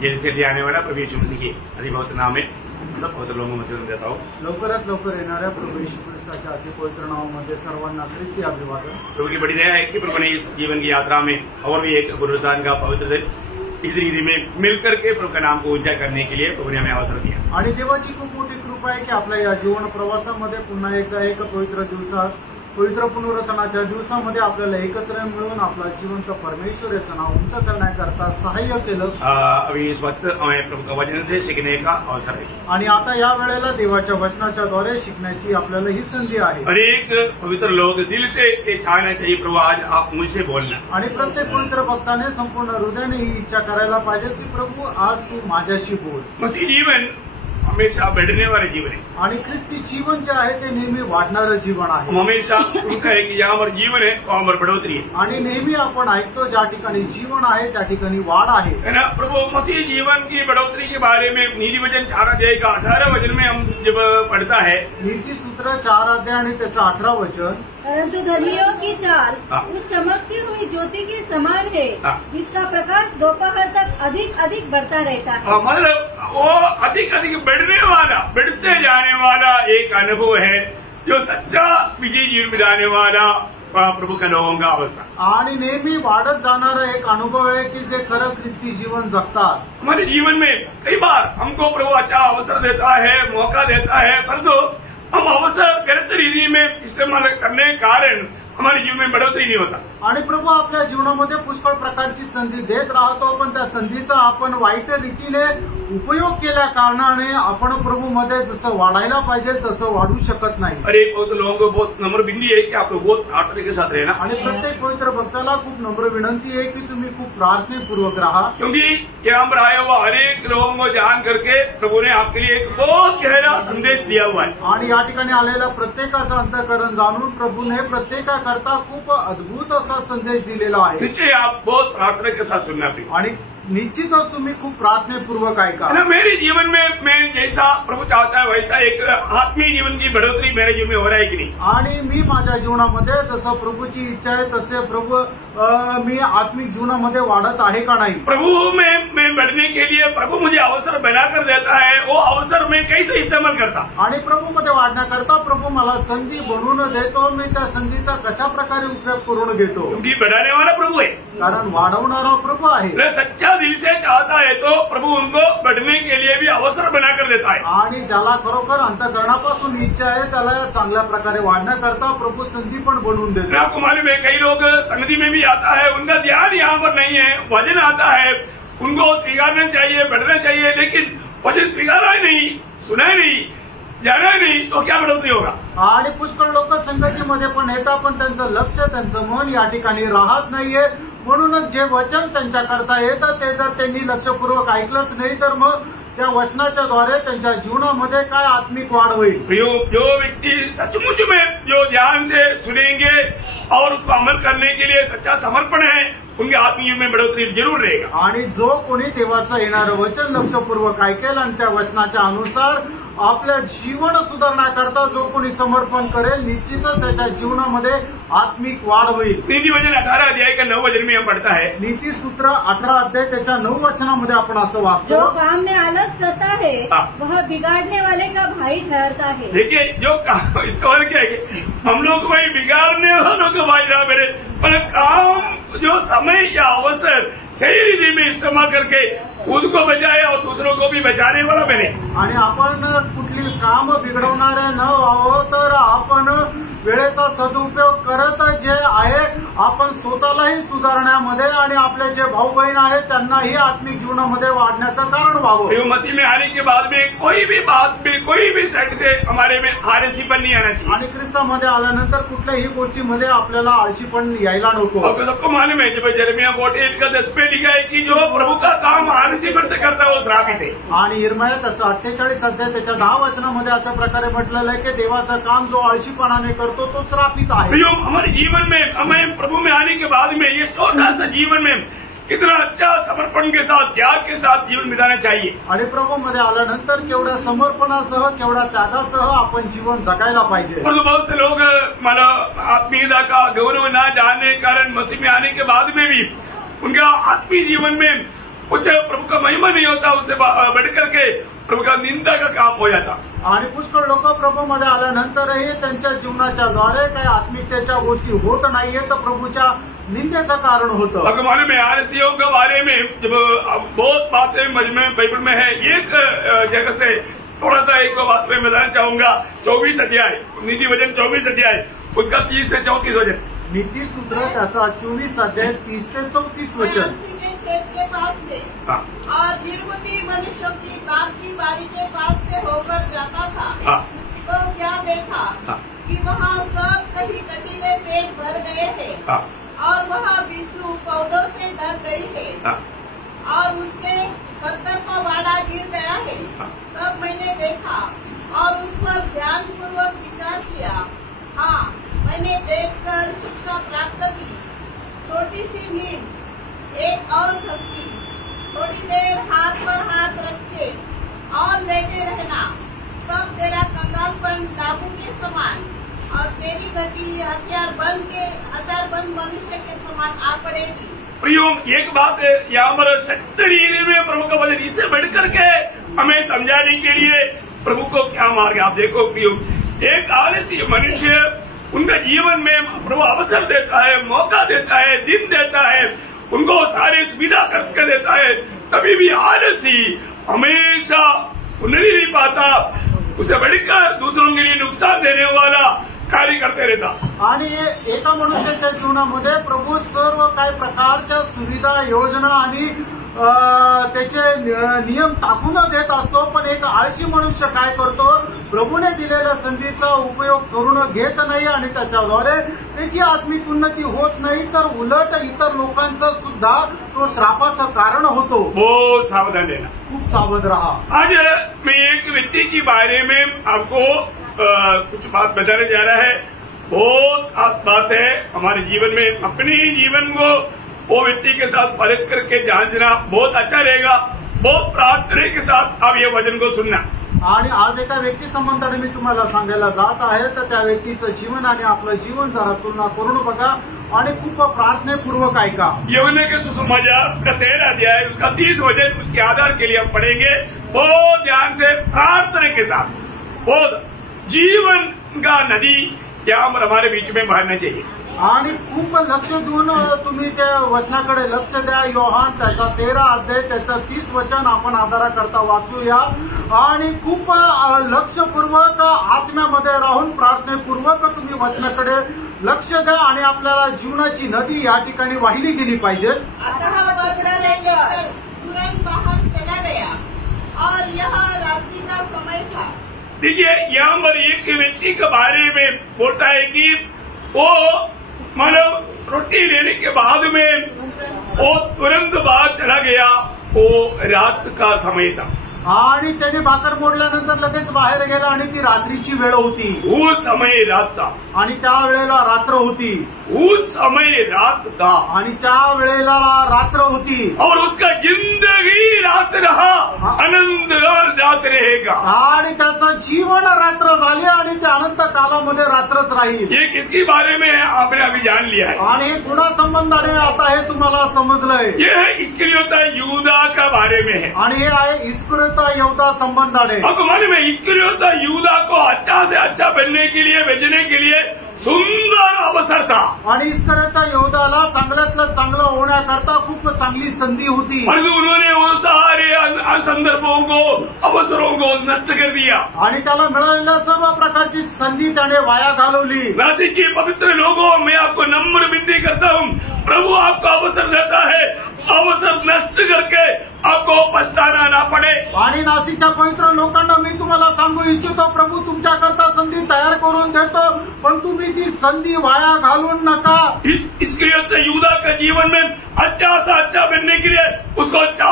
Gel से आने वाला प्रभु यीशु मसीह की अति बहुत नाम में मतलब बहुत लोगों में देता हूँ। लवकरात लवकर येणाऱ्या प्रभू येशू ख्रिस्ताच्या अति पवित्र नावामध्ये सर्वांना ख्रिस्ती अभिवादन। प्रभु की बड़ी दया है कि प्रभु ने इस जीवन की यात्रा में और भी एक पुनरुत्थान का पवित्र इस रीति में मिलकर के प्रभु का नाम को ऊंचा करने के लिए प्रभु ने हमें अवसर दिया। आणि देवाची खूप मोठी कृपा आहे की आपल्या या जीवन प्रवासामध्ये पुन्हा एकदा एक पवित्र दिवसात पवित्र पुनरुत्थानाच्या दिवसामध्ये आपल्याला एकत्र मिळून आपला जिवंत परमेश्वर याचं नाव उंच करण्याकरता सहाय्य केलं। अभी इस वक्त हमें प्रभु का वचन से सीखने का अवसर है आणि आता या वेळेला देवाच्या वचनाच्या द्वारे शिकण्याची आपल्याला ही संधी आहे। और एक पवित्र लोग दिल से ये चाहना चाहिए प्रभु आज आप मुझसे बोलना। आणि प्रत्येक पवित्र भक्ताने संपूर्ण हृदयाने ही इच्छा करायला पाहिजे की प्रभु आज तू माझ्याशी बोल। मसीह जीवन हमेशा बढ़ने वाले जीवन है आणि ख्रिस्ती जीवन जे आहे ते नेहमी वाढणारं जीवन आहे। हम हमेशा सुनता है कि जहाँ पर जीवन है वहाँ पर बढ़ोतरी है आणि नेहमी आपण ऐकतो ज्या ठिकाणी जीवन आहे त्या ठिकाणी वाढ आहे। है ना। प्रभु मसीह जीवन की बढ़ोतरी के बारे में नीति वचन 4 अध्याय का 18 वचन में हम जब पढ़ता है नीति सूत्र 4 अध्याय आणि त्याचं 18 वचन, परंतु धर्मियों की चाल उस चमकती हुई ज्योति के समान है जिसका प्रकाश दोपहर तक अधिक अधिक बढ़ता रहता है। मतलब वो अधिक अधिक बढ़ने वाला बढ़ते जाने वाला एक अनुभव है जो सच्चा विजय जीवन बिताने वाला प्रभु के लोगों का अवस्था। आणि नेहमी वाढत जाणारा एक अनुभव आहे की जे खरं ख्रिस्ती जीवन जगतात। हमारे जीवन में कई बार हमको प्रभु अच्छा अवसर देता है, मौका देता है, परंतु हम अवसर गलत रीति में इस्तेमाल करने के कारण हमारे जीवन में बढ़ोतरी नहीं होता। आणि प्रभू आपल्या जीवनामध्ये पुष्कळ प्रकारची संधी देत राहतो, पण त्या संधीचा आपण वाईट रीतीने उपयोग केल्या कारणाने आपण प्रभूमध्ये जसं वाढायला पाहिजे तसं वाढू शकत नाही। अरे बहुत लोगों को बहुत नम्र विनती है कि आपको बहुत प्रार्थना के साथ रहना। आणि प्रत्येक पवित्र भक्ताला खूप नम्र विनंती आहे की तुम्ही खूप प्रार्थनापूर्वक राहा, क्योंकि यहाँ पर आए हुआ अनेक लोगों को जान करके प्रभु ने आपके लिए एक बहुत गहरा संदेश दिया हुआ है। आणि या ठिकाणी आलेल्या प्रत्येकाचं अंतःकरण जाणून प्रभूने प्रत्येकाकरता खूप अद्भुत असा संदेश दिलेला आहे। निश्चय आप बहुत प्रार्थना के साथ सुनना प्रिय। आणि निश्चितच तुम्ही खूप प्रार्थनापूर्वक ऐका। मेरे जीवन में मैं जैसा प्रभू चाहता है वैसा एक आत्मीय जीवन की बढ़ोतरी मेरे जीवन में हो रहा है कि नहीं। आणि मी माझ्या जीवनामध्ये जसं प्रभूची इच्छा आहे तसे प्रभू मी आत्मिक जीवनामध्ये वाढत आहे का नाही। प्रभु में मैं बढ़ने के लिए प्रभु मुझे अवसर बनाकर देता है, वो अवसर मैं कैसे इस्तेमाल करता। आणि प्रभूमध्ये वाढण्याकरता प्रभू मला संधी बनवून देतो, मी त्या संधीचा कशा प्रकारे उपयोग करून घेतो। क्योंकि बढ़ाने वाला प्रभु है, कारण वाढवणारा प्रभू आहे। सच्चा दिल से चाहता है तो प्रभु उनको बढ़ने के लिए भी अवसर बनाकर देता है। आणि ज्याला खरोखर अंतःकरणापासून इच्छा आहे त्याला चांगल्या प्रकारे वाढण्याकरता प्रभू संधी पण बनवून देतो। आपको मालूम है कई लोग संगति में भी आता है, उनका ध्यान यहाँ पर नहीं है, वचन आता है उनको स्वीकारना चाहिए, बढ़ना चाहिए, लेकिन वचन स्वीकारा ही नहीं, सुना ही नहीं, जाना ही नहीं, तो क्या बढ़ोतरी होगा। आणि पुष्कळ लोक संगतीमध्ये पण येतात पण त्यांचं लक्ष त्यांचं मन या ठिकाणी राहत नाहीये, म्हणूनच जे वचन त्यांच्याकरता येतं ते जर त्यांनी लक्षपूर्वक ऐकलंच नाही तर मग त्या वचनाच्या द्वारे त्यांच्या जीवनामध्ये काय आत्मिक वाढ होईल। जो व्यक्ति सचमुच में जो ध्यान से सुनेंगे और उसको अमल करने के लिए सच्चा समर्पण है उनके आत्मीय में बढ़ोतरी जरूर रहेगा। आणि जो कोणी देवाचं येणारं वचन लक्षपूर्वक ऐकेल आणि त्या वचनाच्या अनुसार आपल्या जीवन सुधारण्याकरता जो कोणी समर्पण करेल निश्चितच त्याच्या जीवनामध्ये आत्मिक वाढ होईल। नीति वचन 18 अध्याय का 9 वचन में हम पढ़ता है, नीति सूत्र 18 अध्याय त्याच्या 9 वचनामध्ये आपण असं वाचतो, जो काम में आलस करता है वह बिगाड़ने वाले का भाई ठहरता है। देखिए जो काम इसका मतलब क्या है कि हम लोग भाई बिगाड़ने वालों का भाई ना मेरे, पर काम जो समय या अवसर सही रीति में इस्तेमाल करके खुद को बचाए और दूसरों को भी बचाने वाला बने। आणि आपण कुठली काम बिघडवणारे न व्हावं तर आपण वेळेचा सदुपयोग करत जे आहे आपण स्वतःलाही सुधारण्यामध्ये आणि आपले जे भाऊ बहीण आहेत त्यांनाही आत्मिक जीवनामध्ये वाढण्याचं कारण व्हावं। मसीह में आने के बाद में कोई भी बात में कोई भी साइड से हमारे में आलसीपन नहीं आना चाहिए। आणि ख्रिस्तामध्ये आल्यानंतर कुठल्याही गोष्टीमध्ये आपल्याला आळशीपण यायला नको। आपको सबको मालूम है जब यिर्मयाह 48:10 में लिखा है कि जो प्रभु का काम आलसीपन से करता है वो श्रापित है। आणि यिर्मयाह त्याचं 48 अध्याय त्याच्या 10 वचनामध्ये अशा प्रकारे म्हटलेलं आहे की देवाचं काम जो आळशीपणाने करतो तो श्रापित आहे। हमारे जीवन में हमें प्रभु में आने के बाद में ये छोटा सा जीवन में कितना अच्छा समर्पण के साथ त्याग के साथ जीवन बिताना चाहिए। आणि प्रभूमध्ये आल्यानंतर केवढ्या समर्पणासह केवढ्या त्यागासह आपण जीवन जगायला पाहिजे। परंतु बहुत से लोग मानो आत्मीयता का गौरव न जानने के कारण मसीह में आने के बाद में भी उनका आत्मीय जीवन में कुछ प्रभु का महिमा नहीं होता, उससे बढ़ करके प्रभु का निंदा का काम हो जाता। आणि पुष्कळ लोक प्रभूमध्ये आल्यानंतरही त्यांच्या जीवनाच्या द्वारे काही आत्मिकतेच्या गोष्टी होत नाहीये, तर प्रभूच्या निंदेचं कारण होतं। आपको मालूम है आलसियों के बारे में जब बहुत बातें बाइबल में है, एक जगह से थोड़ा सा एक बात मैं बताना चाहूंगा। 24 अध्याय नीति वचन 24 अध्याय उसका 30 से 34 वचन। नीति सूत्र त्याचा 24 अध्याय 30 से 34 वचन। खेत के पास से और निर्बुद्धि मनुष्यों की दाख की बारी के पास से होकर जाता था, तो क्या देखा कि वहाँ सब कहीं कटीले पेड़ भर गए थे और वहाँ बिच्छू पौधों से डर गई है और उसके पत्थर का वाड़ा गिर गया है। तब मैंने देखा और उस पर ध्यानपूर्वक विचार किया। हाँ, मैंने देखकर शिक्षा प्राप्त की। छोटी सी नींद, एक और शक्ति, थोड़ी देर हाथ पर हाथ रखे और लेटे रहना, तब तेरा कंगालपन टापू के समान और तेरी गति हथियारबंद मनुष्य के समान आ पड़ेगी। प्रियो, एक बात यहाँ पर सत्य में प्रभु का वचन इसे बढ़ करके हमें समझाने के लिए प्रभु को क्या मार्ग। आप देखो प्रियो, एक आलसी मनुष्य उनका जीवन में प्रभु अवसर देता है, मौका देता है, दिन देता है, उनको सारी सुविधा करके देता है, तभी भी आलसी हमेशा उन्हें नहीं पाता, उसे बढ़कर दूसरों के लिए नुकसान देने वाला कार्य करते रहता। आणि एका मनुष्याच्या जीवनामध्ये प्रभू सर्व काही प्रकारच्या सुविधा योजना आणि त्याचे नियम टाकून देत असतो, पण एक आळशी मनुष्य काय करतो, प्रभूने दिलेल्या संधीचा उपयोग करून घेत नाही आणि त्याच्याद्वारे त्याची आत्मिक उन्नती होत नाही, तर उलट इतर लोकांचा सुद्धा तो श्रापाचं कारण होतो। बहुत सावधान रहना, खूप सावध रहा। आज मैं एक व्यक्ति के बारे में आपको कुछ बात बताने जा रहा है। बहुत खास बात है हमारे जीवन में, अपने जीवन को वो व्यक्ति के साथ परख करके जांचना बहुत अच्छा रहेगा। बहुत प्रार्थना के साथ आप ये वचन को सुनना। आणि आज एका व्यक्ती संबंधाने मी तुम्हाला सांगायला जात आहे, तर त्या व्यक्तीचं जीवन आणि आपलं जीवन जरा तुलना करून बघा आणि खूप प्रार्थनेपूर्वक ऐका। यूहन्ना के सुसमाचार उसका 13 अध्याय उसका 30 वचन, उसके आधार के लिए हम पढ़ेंगे बहुत ध्यान से प्रार्थना के साथ। बहुत जीवन का नदी यहाँ पर हमारे बीच में बहना चाहिए आणि खूप लक्ष देऊन तुम्ही त्या वचनाकडे लक्ष द्या। योहान त्याचा 13 अध्याय त्याचं 30 वचन आपण आधाराकरता वाचूया आणि खूप लक्षपूर्वक आत्म्यामध्ये राहून प्रार्थनेपूर्वक तुम्ही वचनाकडे लक्ष द्या आणि आपल्याला जीवनाची नदी या ठिकाणी वाहिली गेली पाहिजे। तुरंत बाहर चला गया और यह रात्रि का समय था। देखिए, यहाँ पर एक व्यक्ति के बारे में बोलता है कि वो मतलब रोटी लेने के बाद में वो तुरंत बाहर चला गया, वो रात का समय था आणि त्याने भाकर मोडल्यानंतर लगेच बाहेर गेला आणि ती रात्रीची वेळ होती। उस समय रात था आणि त्या वेळेला रात्र होती। उस समय रात था आणि त्या वेळेला रात्र होती और उसका जिंदगी रात रहा, अनंत रात रहेगा। आणि त्याचं जीवन रात्र झाली आणि ते अनंत कालामध्ये रात्रच राहील। ये किसके बारे में आपने अभी जान लिया है? आणि हे कुणा संबंधाने आता हे तुम्हाला समजलंय। ये इस्करियोता यूदा का बारे में है आणि हे आहे इस्करियोता यहूदा संबंधाने। आपको मालूम है इस्करियोता यूदा को अच्छा से अच्छा बनने के लिए, भेजने के लिए सुंदर अवसर था आणि इस्करियोता यहूदाला चांगल्यातलं चांगलं होण्याकरता खूप चांगली संधी होती, परंतु उन्होंने वो सारे संदर्भों को, अवसरों को नष्ट कर दिया आणि त्याला मिळालेल्या सर्व प्रकारची संधी त्याने वाया घालवली। नासिक के पवित्र लोगों, मैं आपको नम्र विनती करता हूँ, प्रभु आपको अवसर देता है, अवसर नष्ट करके आपको पछताना ना पड़े। आणि नाशिकच्या पवित्र लोकांना मी तुम्हाला सांगू इच्छितो, प्रभू तुमच्याकरता संधी तयार करून देतो, पण तुम्ही ती संधी वाया घालून नका। इस्करियोता यूदा के जीवन में अच्छा से अच्छा बनने के लिए उसको अच्छा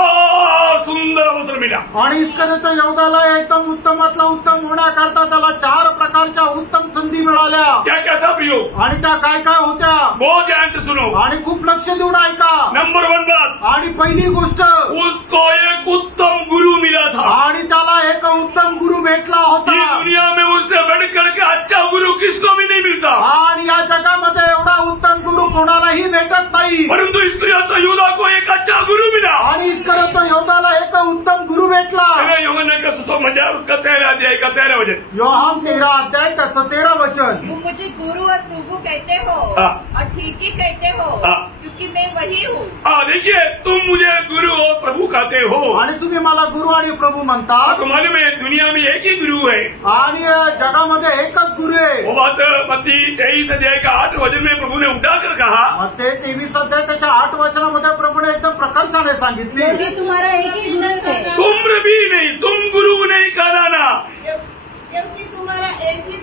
सुंदर अवसर मिला आणि इस्करियोता यहूदाला एकदम उत्तमातला उत्तम होण्याकरता त्याला 4 प्रकारच्या उत्तम संधी मिळाल्या। क्या क्या था प्रियो? आणि त्या काय काय होत्या? बहुत ध्यान से सुनो आणि खूप लक्ष देऊन ऐका। नंबर 1 बात, आणि पहिली गोष्ट, उसको एक उत्तम गुरु मिला था आणि त्याला एक उत्तम गुरु भेटला होता। ये दुनिया में उससे बढ़कर के अच्छा गुरु किसको भी नहीं मिलता आणि या जगामध्ये एवढा उत्तम गुरु कोणालाही भेटत नाही, परंतु इस्करियोता यूदा को एक अच्छा गुरु मिला आणि इस्करियोता समाचार उसका 13 अध्याय का 13 वचन। योहान 13 अध्याय त्याचं 13 वचन। तुम मुझे गुरु और प्रभु कहते हो और ठीक ही कहते हो क्योंकि मैं वही हूँ। देखिए, तुम मुझे गुरु और प्रभु कहते हो आणि तुम्ही मला गुरु आणि प्रभु म्हणता। आपको मालूम है दुनिया में एक ही गुरु है आणि जगामध्ये एकच गुरु आहे। वो बात मत्ती 23 अध्याय का 8 वचन में प्रभु ने उठाकर कहा। ते 23 अध्याय त्याच्या 8 वचनामध्ये प्रभूने एकदम प्रकर्षाने सांगितली ये तुम्हारा एक ही गुरु है। तुम भी नहीं, तुम गुरु नहीं कहलाना, क्योंकि तुम्हारा एक ही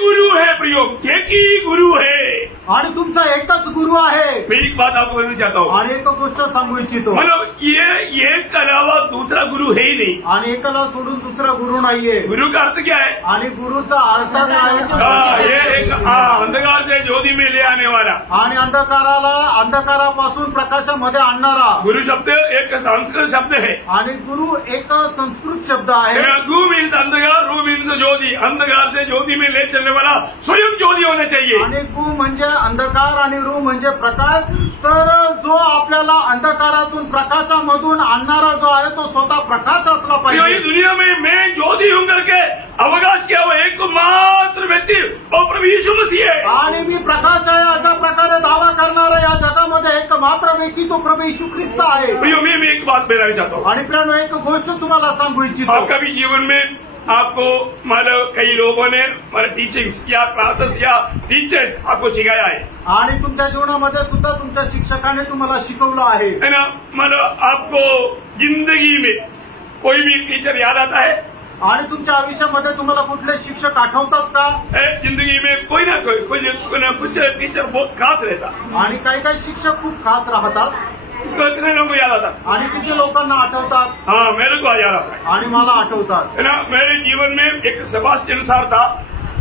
गुरु है प्रयोग, एक ही गुरु है आणि तुमचा एकच गुरु आहे। मैं एक बात आपको कहना चाहता हूँ, आणि एक गोष्ट सांगू इच्छितो, मतलब ये एक अलावा दूसरा गुरु है ही नहीं। आणि एकाला सोडून दुसरा गुरु नाहीये। गुरु का अर्थ क्या है? आणि गुरुचा अर्थ काय? ये एक अंधकार से ज्योति में ले आने वाला आणि अंधकारापासून प्रकाशामध्ये आणणारा। गुरु शब्द एक संस्कृत शब्द है आणि गुरु एक संस्कृत शब्द आहे। गु मीन्स अंधकार, रू मीन्स ज्योति, अंधकार से ज्योति में ले चलने वाला स्वयं ज्योति होना चाहिए। आणि गु म्हणजे अंधकार आणि रू म्हणजे प्रकाश। तर जो आपल्याला अंधकारातून प्रकाशामधून आणणारा जो आहे तो स्वतः प्रकाश असला पाहिजे। दुनिया में मैं ज्योति हूँ करके अवकाश किया हुआ एकमात्र व्यक्ती प्रभू यीशु मसीह है। आणि मी प्रकाश आहे अशा प्रकारे दावा करणारा या जगामध्ये एकमात्र व्यक्ती तो प्रभू यीशु ख्रिस्त आहे। मैं एक बात बताना चाहता हूँ, आणि प्रियानो एक गोष्ट तुम्हाला सांगू इच्छितो। आपका भी जीवन में आपको मतलब कई लोगों ने मतलब टीचिंग्स या क्लासेस या टीचर्स आपको सिखाया है, आणि तुमच्या जीवनामध्ये सुद्धा तुमच्या शिक्षकाने तुम्हाला शिकवलं आहे ना। मतलब आपको जिंदगी में कोई भी टीचर याद आता है? आणि तुमच्या आयुष्यामध्ये तुम्हाला कुठले शिक्षक आठवतात का? जिंदगी में कोई ना कुछ टीचर बहुत खास रहता, आणि काही शिक्षक खूप खास राहतात। कितने लोगों को याद आता? आणि किती लोकांना आठवतात? हाँ, मेरे को याद आता है आणि मला आठवतात। ना, मेरे जीवन में एक सेबास्टियन सर था,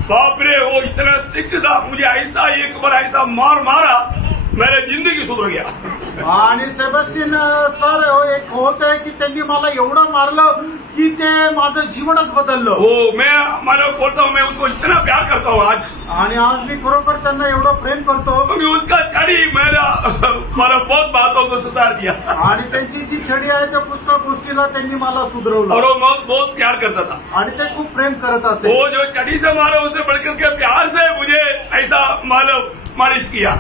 बाप रे वो इतना स्ट्रिक्ट था, मुझे ऐसा एक बार ऐसा मारा मेरी जिंदगी सुधर गया। आणि सेबॅस्टियन सर एक होते की त्यांनी मला एवढं मारलं की ते माझं जीवनच बदललं। हो, मैं बोलता हूँ, मैं उसको इतना प्यार करता हूँ आज, आणि आज मी खरोखर त्यांना एवढं प्रेम करतो क्योंकि उसका छड़ी मेरा बहुत बातों को सुधार दिया। आणि त्यांची जी छडी आहे त्या पुष्कळ गोष्टीला त्यांनी मला सुधरवलं। और वो बहुत प्यार करता था, आणि ते खूप प्रेम करत असे। वो जो छड़ी से मारा उससे बढ़कर के प्यार से मुझे ऐसा मालिश किया।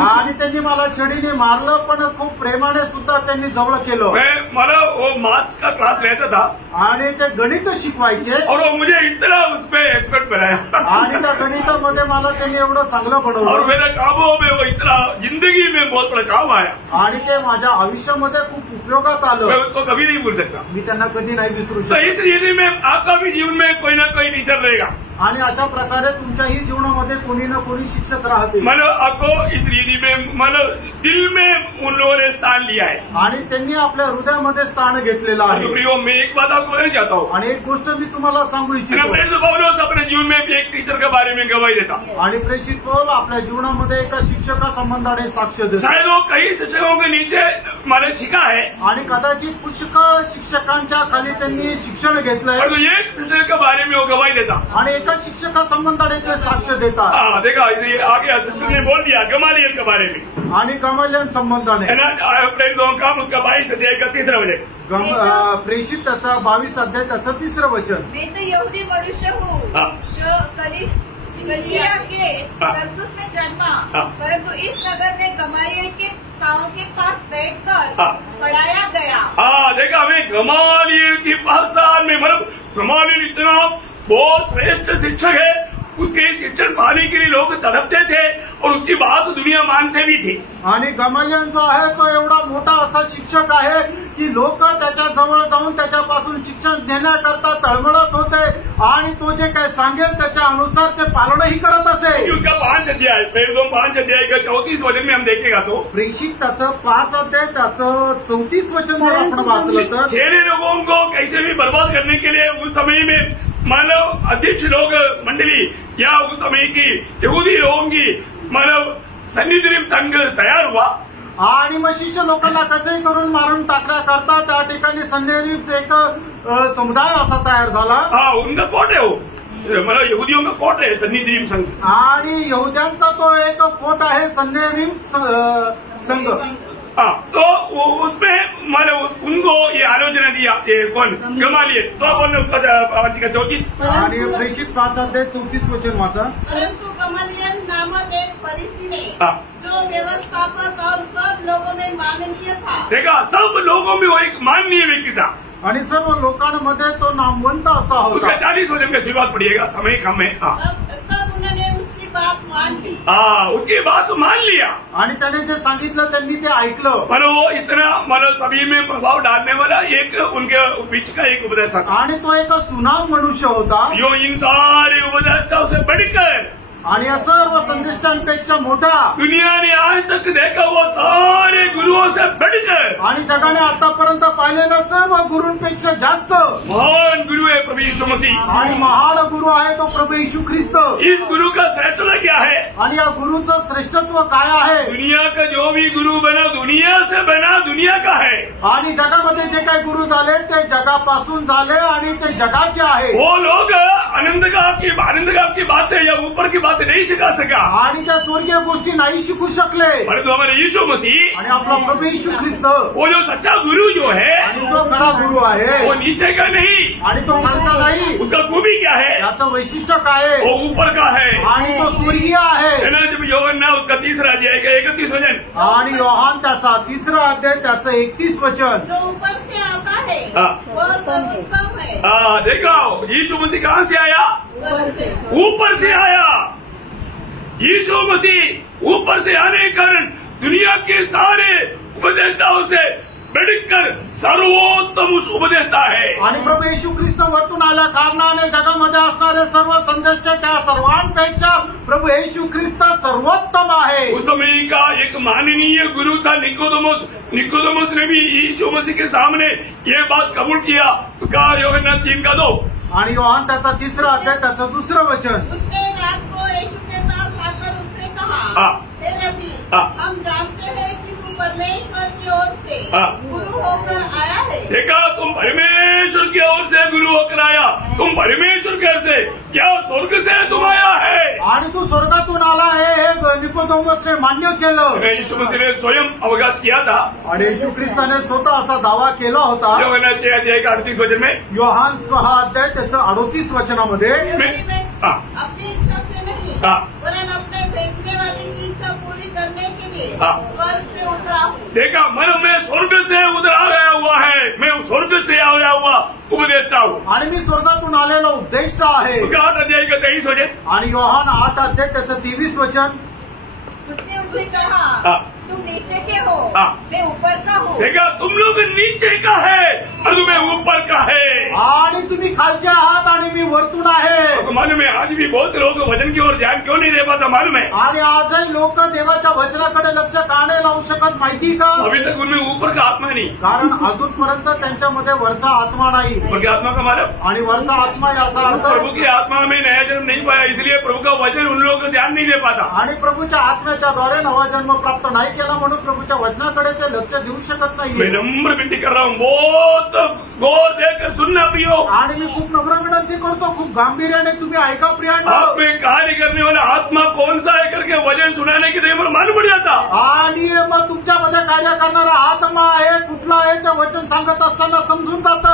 आणि त्यांनी मला छडीने मारलं पण खूप प्रेमाने सुद्धा त्यांनी जवळ केलं। मला वो मैथ्स का क्लास रहता था आणि ते गणित शिकवायचे और वो मुझे इतना उसपे एक्सपर्ट बनाया आणि त्या गणितामध्ये मला त्यांनी एवढं चांगलं बनवलं और मेरे कामों में वो इतना जिंदगी में बहुत बड़ा काम आया आणि ते माझ्या आयुष्यामध्ये खूप उपयोगात आलं। मैं उसको कभी नहीं भूल सकता। मी त्यांना कधी नाही विसरू तो शकत। इस रीति में आपका भी जीवन में कोई ना कोई टीचर रहेगा आणि अशा प्रकारे तुमच्याही जीवनामध्ये कोणी ना कोणी शिक्षक राहते। मतलब आपको इस रीति में मतलब दिल में उन लोगों ने स्थान लिया है आणि त्यांनी आपल्या हृदयामध्ये स्थान घेतलेलं आहे। मैं एक बात आपको कहना चाहता हूँ, आणि एक गोष्ट मी तुम्हाला सांगू इच्छितो। पौलुस अपने जीवन में भी एक टीचर के बारे में गवाही देता आणि प्रेषित पौल आपल्या जीवनामध्ये एका शिक्षका संबंधाने साक्ष देतो। शायद वो कई शिक्षकों के नीचे मैंने सीखा है आणि कदाचित पुष्कळ शिक्षकांच्या खाली त्यांनी शिक्षण घेतलंय और तो एक शिक्षक के बारे में वो गवाही देता आणि एका शिक्षका संबंधाने ते साक्ष देतात। देखा इसे आगे असिस्टेंट ने बोल दिया गमालियल के बारे में आणि गमालियल संबंधाने काम उसका 22 अध्याय का 3 वचन प्रेषित त्याचा 22 अध्याय त्याचं 3 वचन। मैं तो यहूदी मनुष्य हूँ जो गलीलिया के तरसुस में जन्मा, परंतु इस नगर में गमालियल के पाँव के पास बैठकर पढ़ाया गया। देखा हमें गमालियल की पहचान में मतलब गमालियल इतना बहुत श्रेष्ठ शिक्षक है, उसके शिक्षण पाने के लिए लोग तड़पते थे और उसकी बात दुनिया मानते भी थी। आणि गमालियल जो आहे तो एवढा मोठा असा शिक्षक आहे की लोक त्याच्या जवळ जाऊन त्याच्यापासून शिक्षण घेण्याकरता तळमळत होते आणि तो जे काय सांगेल त्याच्या अनुसार ते पालनही करत असे। उसका 5 अध्याय 5 अध्याय का 34 वचन में हम देखेगा तो प्रेषित त्याचं 5 अध्याय त्याचं 34 वचन जर आपण वाचलं तर छेड़े लोगों को कैसे भी बर्बाद करने के लिए उस समय में मानव अध्यक्ष लोग मंडली या उस समय की यहूदी लोगों की मानव सन्निधि संघ तैयार हुआ आणि मशीच्या लोकांना कसे करून मारून टाकण्याकरता त्या ठिकाणी संन्यारीच एक समुदाय असा तयार झाला। उनका कोट है वो मतलब यहूदियों का कोट है सन्निधि संघ आणि यहुद्यांचा तो एक कोट आहे सन्यारीम संघ। तो उसमें मतलब उनको ये आलोचना दिया, ये कौन गमालियल, तो बोलने 34 आणि प्रेषित 5:34 वाचा. परंतु गमालियल नामक एक फरीसी ने जो व्यवस्थापक और सब लोगों में माननीय था. देखा, सब लोगों में वो एक माननीय व्यक्ति था आणि सर्व लोकांमध्ये तो नामवंत असा उसका होता. 40 वचन का शुरुआत पड़िएगा, समय कम है. तब उन्होंने उसकी बात मान ली. उसकी बात मान लिया आणि त्याने जे सांगितलं त्यांनी ते ऐकलं. पर वो इतना मतलब सभी में प्रभाव डालने वाला एक उनके बीच का एक उपदेशक था. आणि तो एक सुनाम मनुष्य होता. जो इन सारे उपदेशकों से बढ़कर आणि या सर्व संदेष्टांपेक्षा मोठा दुनिया ने आज तक देखा वो सारे गुरुओं से बढ़कर आणि जगाने आतापर्यंत पाहिलेल्या सर्व गुरूंपेक्षा जास्त महान गुरु है प्रभु यीशु मसीह. आणि महान गुरु आहे तो प्रभू येशू ख्रिस्त. इस गुरु का श्रेष्ठता क्या है? आणि या गुरुचं श्रेष्ठत्व काय आहे? दुनिया का जो भी गुरु बना दुनिया से बना, दुनिया का है. आणि जगामध्ये जे काही गुरु झाले ते जगापासून झाले आणि ते जगाचे आहे. वो लोग आनंद की बातें या ऊपर की बातें नहीं सिखा सका, आणि त्या स्वर्गीय गोष्टी नाही शिकू शकले. परंतु हमारे यीशु मसीह आणि आपला प्रभू येशू ख्रिस्त वो जो सच्चा गुरु जो है आणि जो खरा गुरु आहे वो नीचे का नहीं, आणि तो खालचा नाही. उसका खूबी क्या है? याचं वैशिष्ट्य काय आहे? वो ऊपर का है. आणि तो स्वर्गीय आहे. है ना, जब यूहन्ना उसका 3 अध्याय का 31 वचन, आणि योहान त्याचा 3 अध्याय त्याचं 31 वचन. जो ऊपर से आता है वह सर्वोत्तम है. देखा यीशु मसीह कहाँ से आया? ऊपर से आया. यीशु मसीह ऊपर से आने के कारण दुनिया के सारे उपदेष्टाओं से बढ़कर सर्वोत्तम उपदेष्टा है. आणि प्रभू येशू ख्रिस्त वरतून आल्या कारणाने जगामध्ये असणारे सर्व संदेश त्या सर्वांपेक्षा प्रभू येशू ख्रिस्त सर्वोत्तम आहे. उस समय का एक माननीय गुरु था निकोदेमुस ने भी यीशु मसीह के सामने ये बात कबूल किया. कहा यूहन्ना 3:2. आणि योहान त्याचा 3 अध्याय त्याचं 2 वचन. उसने रात को यीशु के पास आकर उससे कहा, हे रब्बी, हम जानते हैं कि तू परमेश्वर की ओर से गुरु होकर आया है. देखा, तुम परमेश्वर की ओर से गुरु होकर आया. तुम परमेश्वर के ओर से क्या स्वर्ग से तुम आया है? आणि तू स्वर्गातून आला आहे हे निकोदेमुसने मान्य केलं. यीशु मसीह ने स्वयं अवकाश किया था. आणि येशू ख्रिस्ताने स्वतः असा दावा केला होता. यूहन्ना 6 अध्याय का 38 वचन में. योहान 6 अध्याय त्याचं 38 वचनामध्ये अपनी इच्छा से नहीं वरन अपने भेजने वाले की इच्छा पूरी करने के लिए स्वर्ग से उतरा हूँ. देखा, मन में स्वर्ग से उतरा गया हुआ है. मैं स्वर्ग से आया हुआ उपदेष्टा हूँ. आणि मी स्वर्गातून आलेला उपदेष्ट आहे. उसका 8 अध्याय का 23 वचन. आणि योहान 8 अध्याय त्याचं 23 वचन. उसने उनसे कहा, तुम नीचे के हो, मैं ऊपर का हूँ. देखा, तुम लोग नीचे का है और तुम्हें ऊपर का है. आणि तुम्ही खालचे आहात आणि मी वरतून आहे. तो मालूम है आज भी बहुत लोग वचन की ओर ध्यान क्यों नहीं दे पाता? मालूम है आणि आजही लोक देवाच्या वचनाकडे लक्ष का नाही लावू शकत माहिती का? अभी तक उनमें ऊपर का आत्मा नहीं. कारण अजूनपर्यंत त्यांच्यामध्ये वरचा आत्मा नाही. ऊपर की आत्मा का मालूम? आणि वरचा आत्मा याचा अर्थ प्रभु की आत्मा में नया जन्म नहीं पाया, इसलिए प्रभु का वचन उन लोगों को ध्यान नहीं दे पाता. आणि प्रभूच्या आत्म्याच्या द्वारे नवा जन्म प्राप्त नाही केला म्हणून प्रभूच्या वचनाकडे ते लक्ष देऊ शकत मैं नाही. नम्र विनती कर रहा हूँ, बहुत गौर देकर सुनना प्रियो. आणि मी खूप नम्र विनंती करतो, खूप गांभीर्याने तुम्ही ऐका प्रियांनो. आप में कार्य करने वाला आत्मा कौन सा है करके वचन सुनाने की देवर मालूम पड़ जाता. आणि मग तुमच्यामध्ये कार्य करणारा आत्मा आहे कुठला आहे ते वचन सांगत असताना समजून जातं.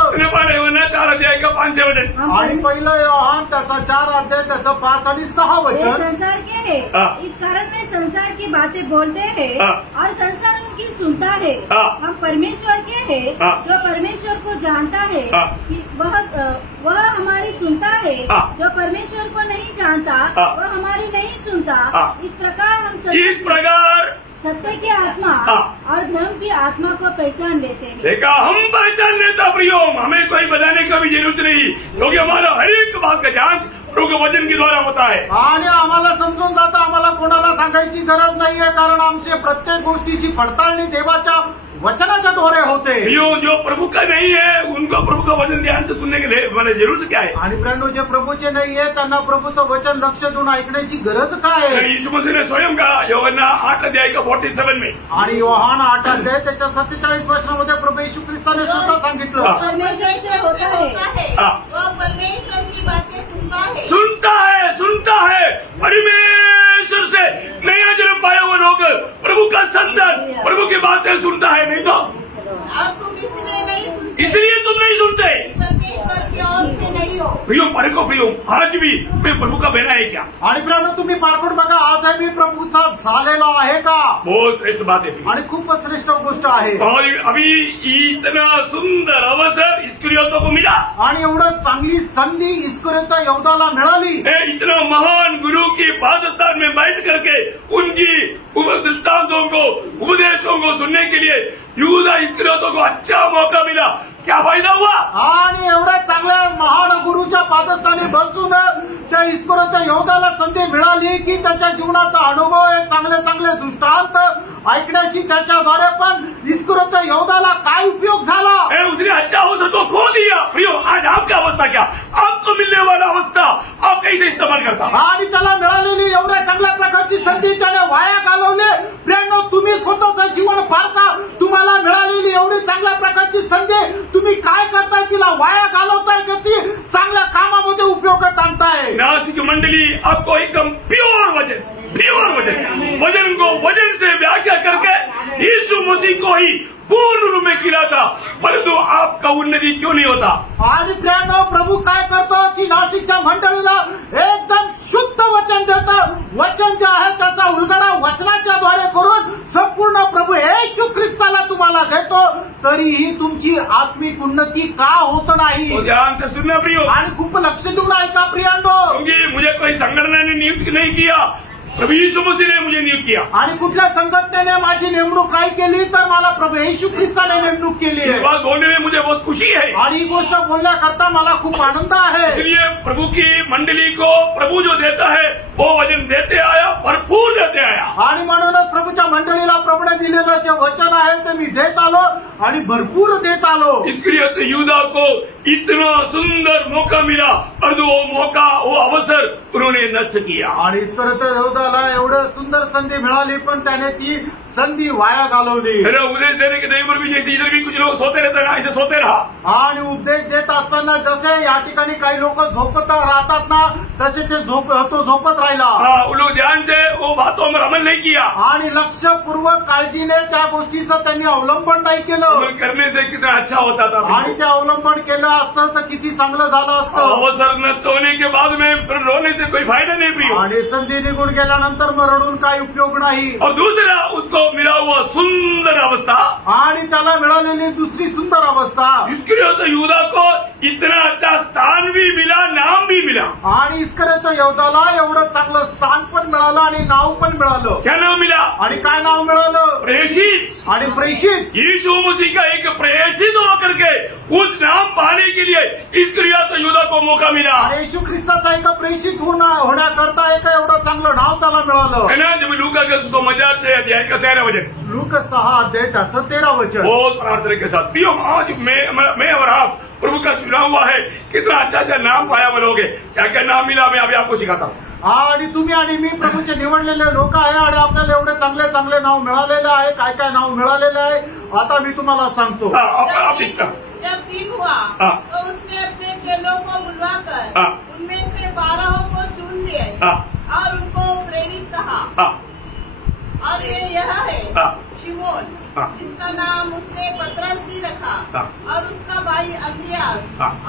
4 अध्याय का 5 वचन. आणि पहिलं योहान त्याचा 4 अध्याय त्याचं 5 आणि 6 ये वचन. संसार के है, इस कारण में संसार की बातें बोलते हैं और संसार उनकी सुनता है. हम परमेश्वर के हैं, जो परमेश्वर को जानता है वह हमारी सुनता है. जो परमेश्वर को नहीं जानता वह हमारी नहीं सुनता. इस प्रकार हम सत्य की आत्मा और भ्रम की आत्मा को पहचान लेते हैं. देखा, हम पहचान लेता प्रियो, हमें कोई बताने का भी जरूरत नहीं, क्योंकि हमारा हर एक बात का जांच प्रभु के वचन के द्वारा होता है. आणि आम्हाला समजून जातं, आम्हाला कोणाला सांगायची गरज नाहीये, कारण आमची प्रत्येक गोष्टीची पडताळणी देवाच्या वचनाच्या द्वारे होते. जो प्रभु का नहीं है उनको प्रभु का वचन ध्यान से सुनने के लिए मैंने जरूरत क्या है? आणि प्रियांनो, जे प्रभूचे नाहीये त्यांना प्रभूचं वचन लक्ष देऊन ऐकण्याची गरज काय आहे? यीशु मसीह ने स्वयं कहा यूहन्ना 8 अध्याय का 47 में. आणि योहान 8 अध्याय त्याच्या 47 वचनामध्ये प्रभू येशू ख्रिस्ताने स्वतः सांगितलं, परमेश्वर से होता है वह परमेश्वर की बातें सुनता है. परमेश्वर से नया जन्म पाया हुआ लोग प्रभु का संतान, प्रभु की बातें अगर सुनता है, नहीं तो अब तुम इसलिए नहीं सुनते, इसलिए तुम नहीं सुनते। परमेश्वर की ओर से नहीं हो। प्रियो को प्रियो, आज भी मैं प्रभु का बेटा है क्या? आणि मित्रांनो तुम्ही पारखून बघा, आज मी प्रभूचा झालेला आहे का? बहुत श्रेष्ठ बात है आणि खूपच श्रेष्ठ गोष्ट आहे। और अभी इतना सुंदर अवसर इस्करियोतों को मिला, आणि एवढं चांगली संधी इस्करियोत यहूदाला मिळाली। इतना महान गुरु की पादस्थान में बैठ करके उनकी दृष्टांतों को, उपदेशों को सुनने के लिए यहूदा इस्करियोतों को अच्छा मौका मिला। क्या फायदा हुआ? आणि एवढ्या चांगल्या महान गुरुच्या पादस्थानी बसून त्या इस्करियोत यहूदाला संधी मिळाली की त्याच्या जीवनाचा अनुभव, चांगले चांगले दृष्टांत ऐकण्याची त्याच्याद्वारे पण इस्करियोत यहूदाला काय उपयोग झाला? उसने अच्छा अवसर तो खो दिया। प्रियो, आज आपकी अवस्था क्या? आपको मिलने वाला अवस्था आप कैसे इस्तेमाल करता? आणि त्याला मिळालेली एवढ्या चांगल्या प्रकारची संधी त्याने वाया घालवली। प्रेरणो, तुम्ही स्वतःचं जीवन पाहता, तुम्हाला मिळालेली एवढी चांगल्या प्रकारची संधी तुम्ही काय करताय? तिला वाया घालवताय का ती चांगल्या कामामध्ये उपयोगात आणताय? नासिक मंडली आपको एकदम प्योर वजन को वजन से व्याख्या करके यीशु मसीह को ही पूर्ण रूप में खिलाता, परंतु आपका उन्नति क्यों नहीं होता? आणि प्रेरणो, प्रभू काय करतो की नाशिकच्या मंडळीला एकदम शुद्ध वचन देतं। वचन जे आहे त्याचा उलगडा वचनाच्या द्वारे करून संपूर्ण प्रभू येशू ख्रिस्ताला तुम्हाला देतो, तरीही तुमची आत्मिक उन्नती का होत नाही? तो ध्यान से सुनना प्रियो, आणि खूप लक्ष देऊन ऐका प्रियांनो। क्योंकि मुझे कोई संगठन ने नियुक्त नहीं किया, प्रभु यीशु मसीह ने मुझे नियुक्त किया। आणि कुठल्या संघटनेने माझी नेमणूक नाही केली, तर मला प्रभू येशू ख्रिस्ताने नेमणूक केली इस आहे। बात बोलने में मुझे बहुत खुशी है, आणि ही गोष्ट बोलण्याकरता मला खूप आनंद आहे। इसलिए प्रभू की मंडली को प्रभु जो देता है वो वजन देते आया, भरपूर देते आया। आणि म्हणूनच प्रभूच्या मंडळीला प्रभूने दिलेलं जे वचन आहे ते मी देत आलो आणि भरपूर देत आलो। इस्करियोत यहूदा को इतना सुंदर मौका मिला और वो मौका, वो अवसर उन्होंने नष्ट किया। आणि इस्करियोत यहूदाला एवढं सुंदर संधी मिळाली, पण त्याने ती संधी वाया घालवली। उपदेश देने के टाइम पर भी जैसे इधर भी कुछ लोग सोते रहते हैं, ऐसे सोते रहा। आणि उपदेश देत असताना जसे या ठिकाणी काही लोक झोपत राहतात ना, तसे ते झोपत राहिला। उन लोग ध्यान से वो बातों पर अमल नहीं किया आणि लक्षपूर्वक काळजीने त्या गोष्टीचं त्यांनी अवलंबन नाही केलं। अमल करने से कितना अच्छा होता था। आणि ते अवलंबन केलं असतं तर किती चांगलं झालं असतं। अवसर नष्ट होने के बाद में फिर रोने से कोई फायदा नहीं प्रियो। आणि संधी निघून गेल्यानंतर मग रडून काही उपयोग नाही। और दूसरा, उसको मिला हुआ सुंदर अवस्था, आणि त्याला मिळालेली दुसरी सुंदर अवस्था, इस्करियोत यहूदा को इतना अच्छा स्थान भी मिला, नाम भी मिला। आणि इस्करियोत यहूदाला एवढं चांगलं स्थान पण मिळालं आणि नाव पण मिळालं। क्या नाम मिला? आणि काय नाव मिळालं? प्रेषित। आणि प्रेषित। यीशु मसीह का एक प्रेषित होकर के उस नाम पाने के लिए इस्करियोत यहूदा को मौका मिला। आणि येशू ख्रिस्ताचा एक प्रेषित होण्याकरता एक एवढं चांगलं नाव त्याला मिळालं है ना। जब लूका के सुसमाचार से अध्याय का 13 वचन, लूक 6 अध्याय त्याचं 13 वचन। बहुत प्रार्थना के साथ प्रियो, आज मैं और आप प्रभु का चुना हुआ है, कितना अच्छा अच्छा नाम पाया बोलोगे। क्या क्या नाम मिला मैं अभी आपको सिखाता हूँ। आणि तुम्ही आणि मी प्रभूचे निवडलेले लोक आहे आणि आपल्याला एवढे चांगले चांगले नाव मिळालेले आहे। काय काय नाव मिळालेले आहे आता मी तुम्हाला सांगतो। जब दिन हुआ तो उसने अपने जनों को बुलवाकर उनमें से 12 को चुन लिया और उनको प्रेरित कहा। और वे यह है शिमोन, जिसका नाम उसने पतरस भी रखा, और उसका भाई अंद्रियास,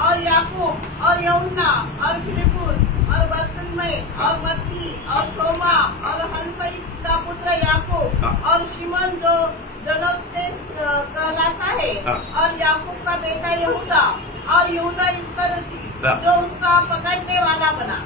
और याकूब और यूहन्ना और फिलिप्पुस और बरतुल्मै और मत्ती और थोमा और हलफई का पुत्र याकूब और शिमोन जो जलोत्तेस कहलाता है, और याकूब का बेटा यहूदा, और यहूदा इस्करियोती जो उसका पकड़ने वाला बना।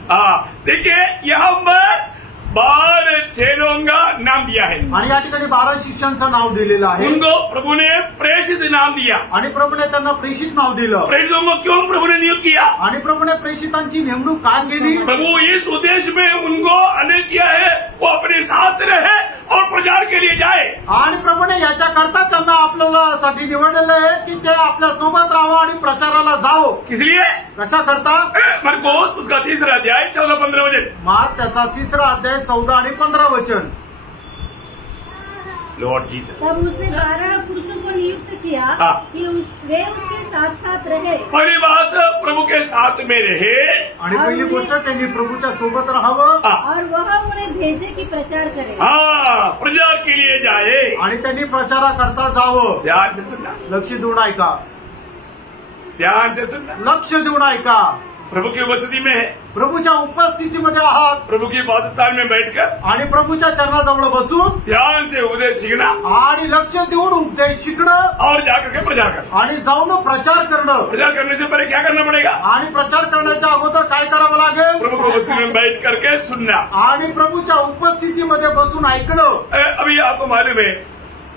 देखिए यहाँ पर 12 चेलों का नाम दिया है आणि या ठिकाणी 12 शिष्यांचं नाव दिलेलं आहे। उनको प्रभु ने प्रेषित नाम दिया आणि प्रभूने त्यांना प्रेषित नाव दिलं। प्रेषितों को क्यों प्रभु ने नियुक्त किया? आणि प्रभूने प्रेषितांची नेमणूक का केली? प्रभु इस उद्देश्य में उनको अनेक किया है, वो अपने साथ रहे और प्रचार के लिए जाए। आणि प्रभूने याच्याकरता त्यांना आपल्याला साठी निवडलेलं आहे की ते आपल्या सोबत राहावं आणि प्रचाराला जावं। इसलिए कशा करता? मरकोस उसका 3रा अध्याय 14-15 वचन, मार्क त्याचा 3रा अध्याय 14 आणि 15 वचन। Lord Jesus. तब उसने 12 पुरुषों को नियुक्त किया कि वे उसके साथ साथ रहे। पहली बात, प्रभु के साथ में रहे आणि पहिली गोष्ट त्यांनी प्रभूच्या सोबत राहावं और वह उन्हें भेजे की प्रचार करे। हाँ, प्रचार के लिए जाए आणि त्यांनी प्रचाराकरता जावं। ध्यान से सुनना, लक्ष देऊन ऐका, ध्यान से सुनना। लक्ष देऊन ऐका। प्रभु की उपस्थिति में है, प्रभूच्या उपस्थितीमध्ये आहात प्रभु की पादस्थान में बैठकर आणि प्रभूच्या चरणाजवळ बसून ध्यान से उपदेश सीखना आणि लक्ष देऊन उपदेश शिकणं और जाकर के प्रचार करना। आणि जाऊन प्रचार करणं। प्रचार करने से पहले क्या करना पड़ेगा? आणि प्रचार करण्याच्या अगोदर काय करावं लागेल? प्रभु की उपस्थिति में बैठ करके सुनना आणि प्रभूच्या उपस्थितीमध्ये बसून ऐकणं। अभी आपको मालूम है,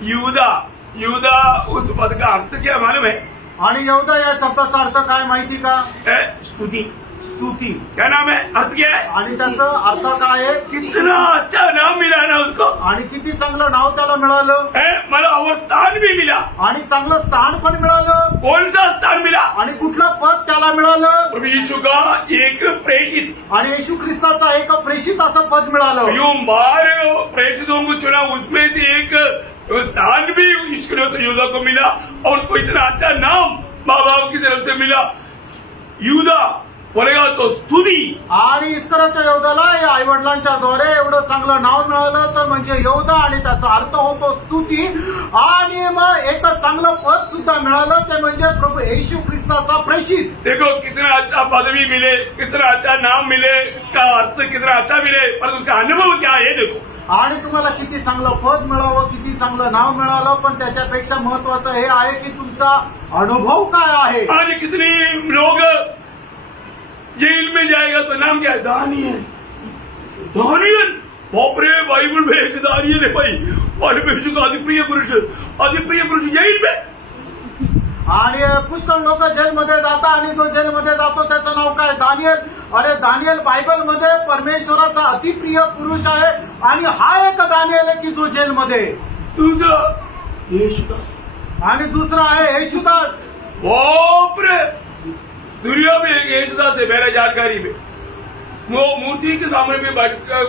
यूदा उस पद का अर्थ क्या मालूम है? आणि यहूदा या शब्दाचा अर्थ काय माहिती का? स्तुति। स्तुती। क्या नाम है? अर्थ क्या है? आणि त्याचं अर्थ काय आहे? कितना अच्छा नाम मिला ना उसको, आणि किती चांगलं नाव त्याला मिळालं, मला और स्थान भी मिला। आणि चांगलं स्थान पण मिळालं। कौन सा स्थान मिला? आणि कुठलं पद त्याला मिळालं? प्रभु यीशु का एक प्रेषित, आणि येशू ख्रिस्ताचा एक प्रेषित असं पद मिळालं। जो 12 प्रेषितों को चुना, उसमें से एक स्थान भी यूदा को मिला और उसको इतना अच्छा नाम माँ बाप की तरफ से मिला। यूदा बोलेगा तो स्तुति, आणि इस्करियोत यहूदाला या आई वडिलांच्या द्वारे एवढं चांगलं नाव मिळालं तर म्हणजे यहूदा, आणि त्याचा अर्थ होतो स्तुती। आणि मग एक चांगलं पद सुद्धा मिळालं ते म्हणजे प्रभू येशू ख्रिस्ताचा प्रेषित। देखो कितना अच्छा पदवी मिले, कितना अच्छा नाम मिले, उसका अर्थ कितना अच्छा मिले, पर उसका अनुभव क्या है देखो। आणि तुम्हाला किती चांगलं पद मिळावं, किती चांगलं नाव मिळालं, पण त्याच्यापेक्षा महत्वाचं हे आहे की तुमचा अनुभव काय आहे। आज कितने लोग जेल में जाएगा तो नाम क्या है? दानियल। बापरे, बाइबल में एक दानियल है भाई, परमेश्वर का अधिप्रिय पुरुष जेल में। आणि पुष्कळ लोक जेलमध्ये जातात आणि जो जेलमध्ये जातो त्याचं नाव काय? दानियल। अरे दानियल बायबलमध्ये परमेश्वराचा अतिप्रिय पुरुष आहे, आणि हा एक दानियल आहे की जो जेलमध्ये। दूसरा येशुदास, आणि दुसरा आहे येशुदास। बापरे, दुनिया में एक येशुदास है मेरा जानकारी में, वो मूर्ति के सामने में बैठकर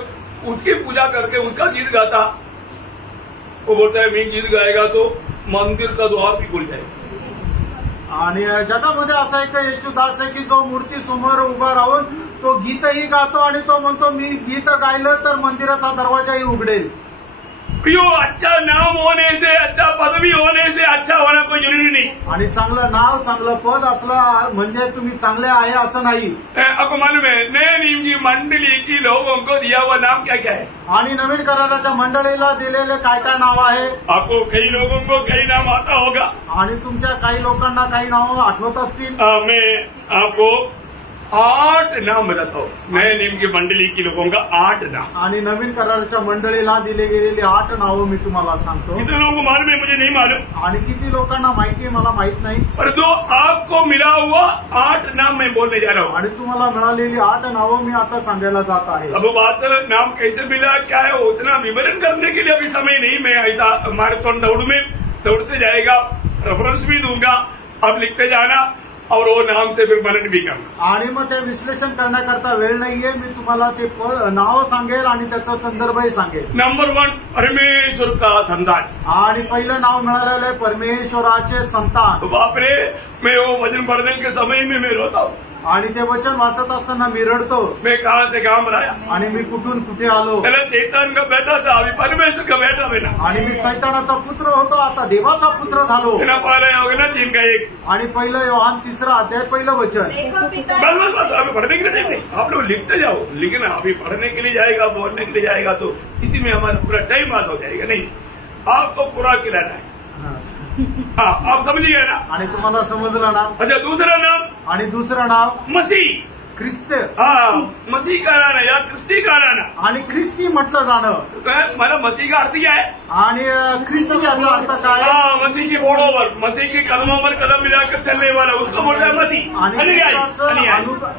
उसकी पूजा करके उसका गीत गाता। वो बोलता है मैं गीत गाएगा तो मंदिर का द्वार भी खुल जाएगा। आणि जगामध्ये असा एक येशुदास आहे की जो मूर्ती समोर उभा राहून तो गीतही गातो, आणि तो म्हणतो मी गीत गायलं तर मंदिराचा दरवाजाही उघडेल। प्रियो, अच्छा नाम होने से, अच्छा पदवी होने से अच्छा होना कोई जरूरी नहीं। आणि चांगलं नाव, चांगलं पद असलं म्हणजे तुम्ही चांगले आहे असं नाही। आपको मालूम है, नए नियम की मंडली की लोगों को दिया हुआ नाम क्या क्या है? आणि नवीन कराराच्या मंडळीला दिलेले काय काय नाव आहे? आपको कई लोगों को कई नाम आता होगा, आणि तुमच्या काही लोकांना काही नाव आठवत असतील। मैं आपको 8 नाम बताता हूँ, नए नियम की मंडली की लोगों का 8 नाम। आणि नवीन कराराच्या मंडळीला दिले गेलेली 8 नावं मी तुम्हाला सांगतो। कितने लोगों को मालूम है? मुझे नहीं मालूम। आणि किती लोकांना माहिती आहे मला माहित नाही, पर जो आपको मिला हुआ 8 नाम मैं बोलने जा रहा हूँ। आणि तुम्हाला मिळालेली 8 नावं मी आता सांगायला जात आहे। अब बात नाम कैसे मिला, क्या है, उतना विवरण करने के लिए अभी समय नहीं। मैं ऐसा मैराथन दौड़ते जाएगा, रेफरेंस भी दूंगा, आप लिखते जाना और वो नाम से फिर मनन भी करना। आणि मग ते विश्लेषण करण्याकरता वेळ नाहीये, मी तुम्हाला ते नाव सांगेल आणि त्याचा संदर्भही सांगेल। नंबर 1, परमेश्वर का संतान। आणि पहिलं नाव मिळालेलं आहे परमेश्वराचे संतान। बापरे, मैं वो वचन पढ़ने के समय में मैं रोता हूँ। आणि ते वचन वाचत असताना मी रडतो, मैं कहाँ से कहाँ बनाया, आणि मी कुठून कुठे आलो। पहले शैतान का बेटा था, अभी परमेश्वर का बेटा बना। आणि मी सैतानाचा पुत्र होतो, आता देवाचा पुत्र झालो। ना पहले होगा ना 3 का 1। आणि पहिलं योहान 3रा अध्याय पहिलं वचन। बस अभी पढ़ने के लिए नहीं, आप लोग लिखते जाओ, लेकिन अभी पढ़ने के लिए जाएगा, बोलने के लिए जाएगा तो इसी में हमारा पूरा टाइम पास हो जाएगा। नहीं, आपको पूरा खिलाना है। हाँ, आप समझिए ना। आणि तुम्हाला समजलं ना। अच्छा, दूसरा नाम, आणि दुसरं नाव मसीह, ख्रिस्त। हाँ, मसीह कहलाना या ख्रिस्ती कहलाना। आणि ख्रिस्ती म्हटलं जाणं। मला मसीह का अर्थ क्या है? आणि ख्रिस्ती याचा अर्थ काय? हाँ, मसीह की फोड़ों, मसीह की कदमों पर कदम मिलाकर चलने वाला, उसको बोलता है मसीह। आणि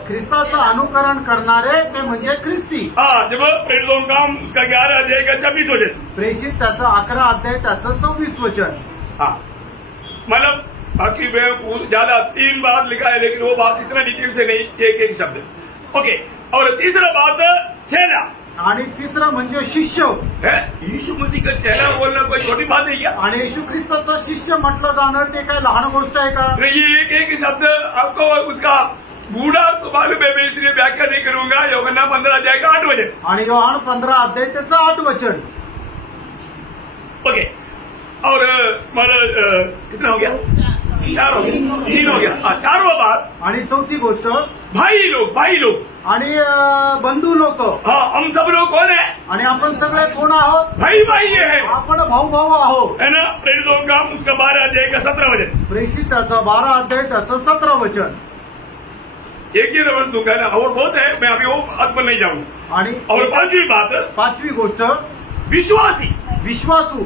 ख्रिस्ताचं अनुकरण करणारे ते म्हणजे ख्रिस्ती। हाँ, जब प्रेरितों का काम उसका 11 अध्याय का 26 वचन, प्रेषित त्याचं 11 अध्याय त्याचं 26 वचन। हाँ, मतलब बाकी में ज्यादा 3 बार लिखा है, लेकिन वो बात इतना डिटेल से नहीं, एक शब्द। ओके, और तीसरा बात छेना। आणि तिसरं म्हणजे शिष्य है। यीशु मसीह का चेला बोलना कोई छोटी बात है क्या? आणि येशू ख्रिस्ताचं शिष्य म्हटलं जाणं ते काय लहान गोष्ट आहे का? ये एक शब्द आपको उसका बूढ़ा तो मालूम है, मैं इसलिए व्याख्या नहीं करूंगा। यूहन्ना 15 अध्याय का 8 वचन आणि योहान 15 अध्याय त्याचं 8 वचन। ओके, और मतलब कितना हो गया? 4 हो गया, 3 हो गया। 4वां बात आणि चौथी गोष्ट भाई लोग आणि बंधू लोक। हाँ, हम सब लोग कौन है? आणि आपण सगळे कोण आहोत? भाई ये है, आपण भाऊ आहोत, है ना। प्रेरितों का उसका 12 अध्याय का 17 वचन, प्रेषित त्याचा 12 अध्याय त्याचं 17 वचन। एक ही रेफरेंस दूंगा ना, और बहुत है, मैं अभी वो बात पर नहीं जाऊंगा। आणि और पांचवी गोष्ट विश्वासी विश्वासू।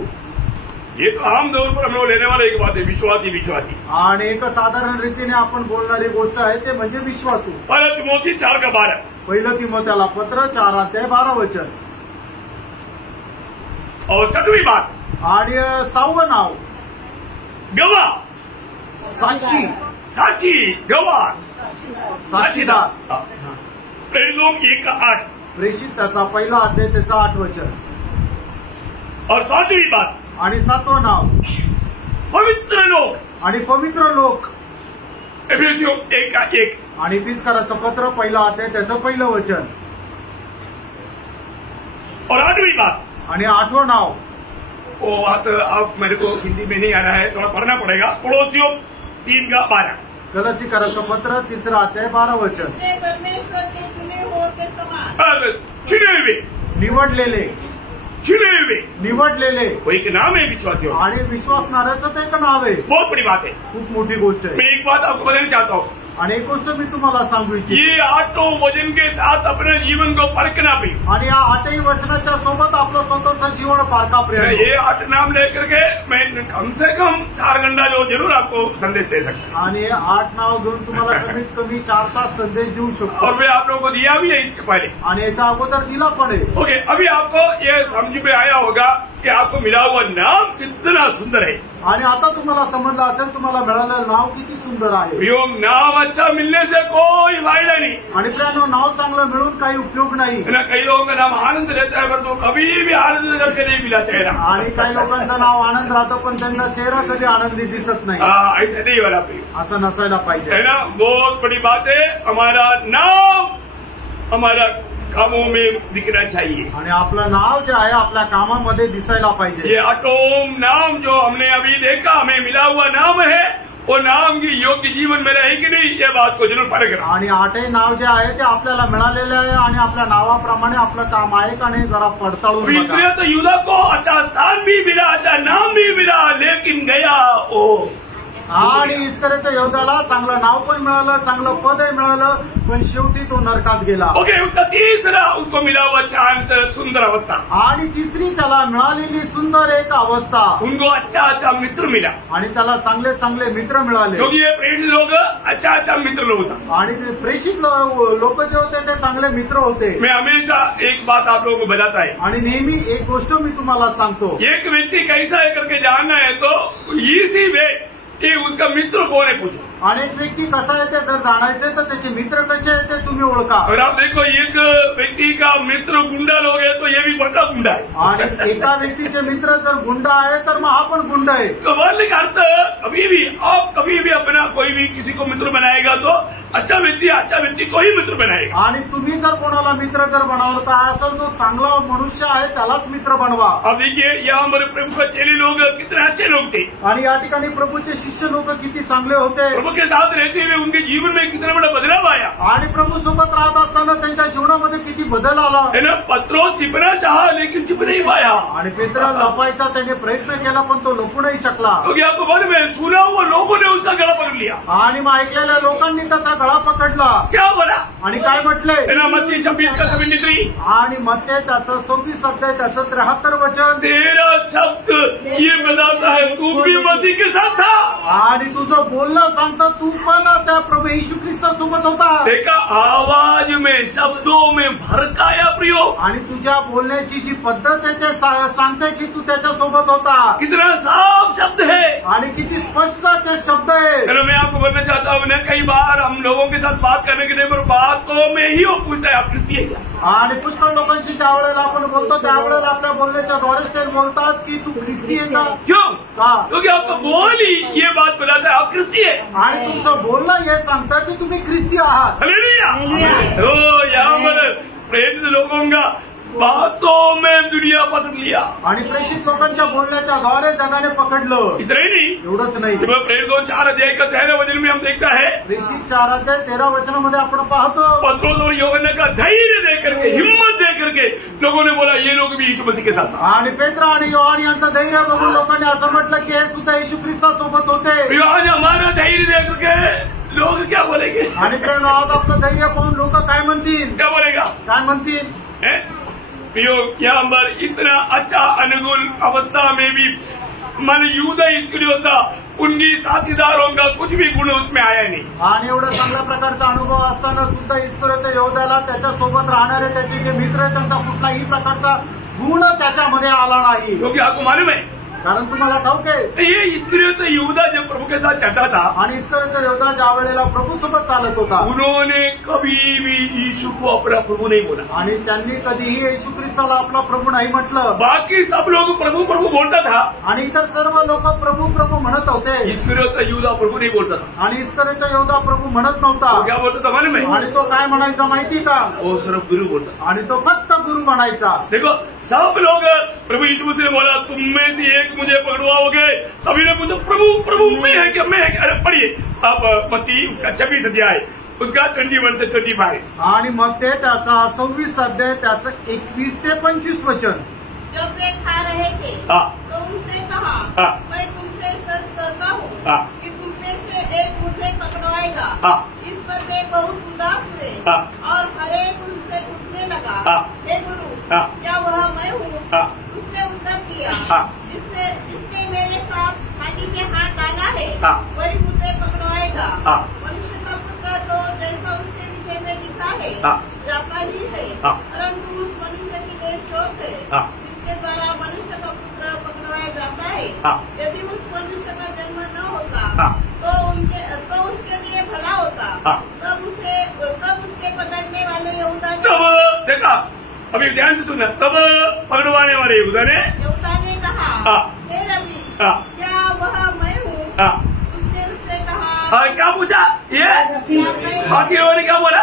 ये तो आम तौर पर हम लोग लेने वाला एक बात है, विश्वासी। आणि एक साधारण रीतीने आपण बोलणारी गोष्ट आहे ते म्हणजे विश्वासू। 1 तिमोथी 4 का 12, पहिलं तिमोथेला पत्र 4 अध्याय 12 वचन। और 6वीं बात आणि 6वं नाव गवाह, साक्षी, गवाह, साक्षीदार। प्रेरितों 1 का 8, प्रेषित त्याचा पहिला अध्याय त्याचा 8 वचन। और 7वीं बात आणि 7वं नाव पवित्र लोग, आणि पवित्र लोक। एफेसियों 1 का 1, आणि इफिसकराचं पत्र पहिला अध्याय त्याचं पहिलं वचन। और 8वीं बात आणि 8वं नाव वो बात अब मेरे को हिंदी में नहीं आ रहा है, थोड़ा पढ़ना पड़ेगा। कोलोसियों 3 का 12, गलसीकराचं पत्र 3रा अध्याय 12 वचन। परमेश्वर के चुने हुओं के समान, निवडलेले वो एक नाम है विश्वासियों, आणि विश्वासणाऱ्याचं ते एक नाव आहे। बहुत बड़ी बात है, खूप मोठी गोष्ट आहे। मैं एक बात आपको बताना चाहता हूँ, आणि एक गोष्ट मी तुम्हाला सांगू इच्छितो, ये 8 वचन के साथ अपने जीवन को परखना भी, आणि या 8ही वचनाच्या सोबत आपलं स्वतःचं जीवन पारखा प्रयत्न। ये 8 नाम लेकर के मैं कम से कम 4 घंटा जो जरूर आपको संदेश दे सकता हूँ, आणि 8 नाव घेऊन तुम्हाला कमीत कमी 4 तास संदेश देऊ शकतो। और मैं आप लोगों को दिया भी है इसके पहले, आणि याच्या अगोदर दिला पडेल। ओके, अभी आपको ये समझ में आया होगा कि आपको मिला हुआ नाम कितना सुंदर है। आणि आता तुम्हाला समजलं असेल तुम्हाला मिळालेलं नाव किती सुंदर आहे। योग नाम अच्छा मिलने से कोई फायदा नहीं, आणि त्यानं नाव चांगलं मिळून काही उपयोग नाही। है ना। कई लोगों का नाम आनंद रहता है, पर तो कभी भी आनंद करके नहीं मिला चेहरा। आणि काही लोकांचं नाव आनंद राहतं पण त्यांचा चेहरा कधी आनंदी दिसत नाही। ऐसा नहीं वाला असं नसायला पाहिजे, है ना। बहुत बड़ी बात है, हमारा नाम हमारा कामों में दिखना चाहिए, आणि आपलं नाव जे आहे आपल्या कामामध्ये दिसायला पाहिजे। ये अटोम नाम जो हमने अभी देखा, हमें मिला हुआ नाम है, वो नाम की योग्य जीवन में है कि नहीं, ये बात को जरूर परखना। आणि 8हे नाव जे आहे ते आपल्याला मिळालेले आहे आणि आपल्या नावाप्रमाणे आपलं काम आहे का नाही जरा पडताळून बघा। इसलिए तो युदा को अच्छा स्थान भी मिला, अच्छा नाम भी मिला, लेकिन गया ओ। आणि इस्करियोत योद्धाला चांगलं नाव पण मिळालं, चांगलं पदही मिळालं, पण शेवटी तो नरकात गेला। ओके, उसका तीसरा उसको मिला हुआ चांस सुंदर अवस्था, आणि तिसरी त्याला मिळालेली सुंदर एक अवस्था, उनको अच्छा मित्र मिला, आणि त्याला चांगले चांगले मित्र मिळाले। क्योंकि ये प्रेरित लोग अच्छा मित्र लोग था, आणि ते प्रेषित लोक जे होते ते चांगले मित्र होते। मैं हमेशा एक बात आप लोगों को बताता है, आणि नेहमी एक गोष्ट मी तुम्हाला सांगतो, एक व्यक्ति कैसा है करके जानना है तो इसी वे कि उसका मित्र कौन है पूछो। आणि एक व्यक्ती कसा आहे ते जर जाणायचे तर त्याचे मित्र कसे आहेत ते तुम्ही ओळखा। अगर आप देखो एक व्यक्ति का मित्र गुंडा लोग है तो ये भी बड़ा गुंडा है, आणि एका व्यक्तीचे मित्र जर गुंडा आहे तर मग हा पण गुंडा आहे। तो बोलने का अर्थ कभी भी अपना कोई भी किसी को मित्र बनाएगा तो अच्छा व्यक्ति को ही मित्र बनाएगा। आणि तुम्ही जर कोणाला मित्र जर बनवता असेल जो चांगला मनुष्य आहे त्यालाच मित्र बनवा। अब देखिए यहाँ हमारे प्रभु का चेले लोग कितने अच्छे लोग थे, आणि या ठिकाणी प्रभूचे शिष्य लोक किती चांगले होते। प्रभु के साथ रहते हुए उनके जीवन में कितना बड़ा बदलाव आया, आणि प्रभू सोबत राहत असताना त्यांच्या जीवनामध्ये किती बदल आला। है ना। पत्रोस छिपना चाहा लेकिन छिप नहीं पाया, आणि पेत्र लपायचा त्याने प्रयत्न केला पण तो लपू नाही शकला। क्योंकि आपको मालूम है सुना हुआ लोगों ने उसका गला पकड़ लिया। आणि मग ऐकलेल्या लोकांनी त्याचा गळा पकडला। क्या बोला, आणि काय म्हटले, है ना। मत्ती 26 का 73, आणि मत्ती त्याचं 26 अध्याय त्याचं 73 वचन, तेरा शब्द ये बताता है तू भी मसीह के साथ था, आणि तुझं बोलणं सांगतं तू पण त्या प्रभू येशू ख्रिस्तासोबत होता। देखा आवाज में शब्दों में भड़काया प्रयोग, आणि तुझ्या बोलण्याची जी पद्धत आहे ते सांगते की तू त्याच्यासोबत होता। कितना साफ शब्द है, आणि किती स्पष्ट ते शब्द आहे। चलो मैं आपको बोलना चाहता हूँ ना, कई बार हम लोगों के साथ बात करने के लिए बातों में ही वो पूछता है आप ख्रिस्ती है क्या? आणि पुष्कळ लोकांशी ज्या वेळेला आपण बोलतो त्यावेळेला आपल्या बोलण्याच्या द्वारेच ते बोलतात की तू ख्रिस्ती आहे का? क्यों? का? क्योंकि आपका बोल ही ये बात बताता है आप ख्रिस्ती है। आणि तुमचं बोलणं हे सांगतं की तुम्ही ख्रिस्ती आहात। हालेलुया। हालेलुया। ओ यहाँ पर प्रेरित लोगों का बातों में दुनिया पकड़ लिया। आणि प्रेषित लोकांच्या बोलण्याच्या द्वारे जगाने पकडलं। इतना ही नहीं, एवढंच नाही, प्रेरित 4 का 13 वचन में हम देखता है प्रेषित 4:13 वचनामध्ये आपण पाहतो पत्रोस और यूहन्ना का धैर्य दे करके, हिम्मत दे करके लोगों ने बोला ये लोग भी यीशु मसीह के साथ। आणि पेत्र आणि योहान यांचं धैर्य बघून लोकांनी असं म्हटलं की हे सुद्धा येशू ख्रिस्तासोबत होते। आज हमारा धैर्य दे करके लोग क्या बोलेंगे? आणि प्रेरणा आज आपलं धैर्य पाहून लोक काय म्हणतील? क्या बोलेगा? काय म्हणतील? प्रियो, यहाँ पर इतना अच्छा अनुकूल अवस्था में भी मन यूदा इस्करियोता उनकी साथीदारों का कुछ भी गुण उसमें आया नहीं। आणि एवढा चांगल्या प्रकारचा अनुभव असताना सुद्धा इस्करियोत यहूदाला त्याच्यासोबत राहणारे त्याचे जे मित्र आहेत त्यांचा कुठलाही प्रकारचा गुण त्याच्यामध्ये आला नाही। क्योंकि आपको मालूम है, कारण तुम्हाला ठाऊक आहे ये इस्करियोत यहूदा जब प्रभु के साथ चलता था, आणि इस्करियोत यहूदा ज्या वेळेला प्रभू सोबत चालत होता उन्होंने कभी भी यीशु को अपना प्रभु नहीं बोला। आणि त्यांनी कधीही येशू ख्रिस्ताला आपला प्रभू नाही म्हटलं। बाकी सब लोग प्रभु प्रभु बोलता था, आणि इतर सर्व लोक प्रभू प्रभू म्हणत होते, इस्करियोत यहूदा प्रभु नहीं बोलता था। आणि इस्करियोत यहूदा प्रभू म्हणत नव्हता। तो क्या बोलता था मालूम है? आणि तो काय म्हणायचा माहिती का? वो सिर्फ गुरु बोलता। आणि तो फक्त गुरु म्हणायचा। देखो सब लोग प्रभु यीशु मसीह ने बोला तुम में से एक मुझे पकड़वाओगे, सभी ने पूछा प्रभु प्रभु मैं है क्या, मैं है क्या? अरे पढ़िए अब मत्ती उसका 26 अध्याय उसका 21 से 25। आणि मग ते त्याचा 26 अध्याय त्याचं 21 ते 25 वचन। जब वे खा रहे थे तो उनसे कहा मैं तुमसे सच कहता हूँ कि तुम में से एक मुझे पकड़वाएगा। इस पर वे बहुत उदास हुए और हर एक उनसे पूछने लगा हे गुरु क्या वह मैं हूँ? उसने उत्तर दिया जिसने मेरे साथ छाती में हाथ डाला है वही मुझे पकड़वाएगा। मनुष्य का पुत्र तो जैसा उसके विषय में लिखा है जाता ही है, परंतु उस मनुष्य की देर शोक है जिसके द्वारा मनुष्य का पुत्र पकड़वाया जाता है। यदि उस मनुष्य का जन्म न होता तो उसके लिए भला होता। तब उसके पकड़ने वाले यहूदा तब देखा, अभी ध्यान से सुनना, तब पकड़वाने वाले यहूदा ने कहा हे रबी क्या वह मैं हूँ? उसने उससे कहा क्या पूछा? ये बाकी लोगों ने क्या बोला?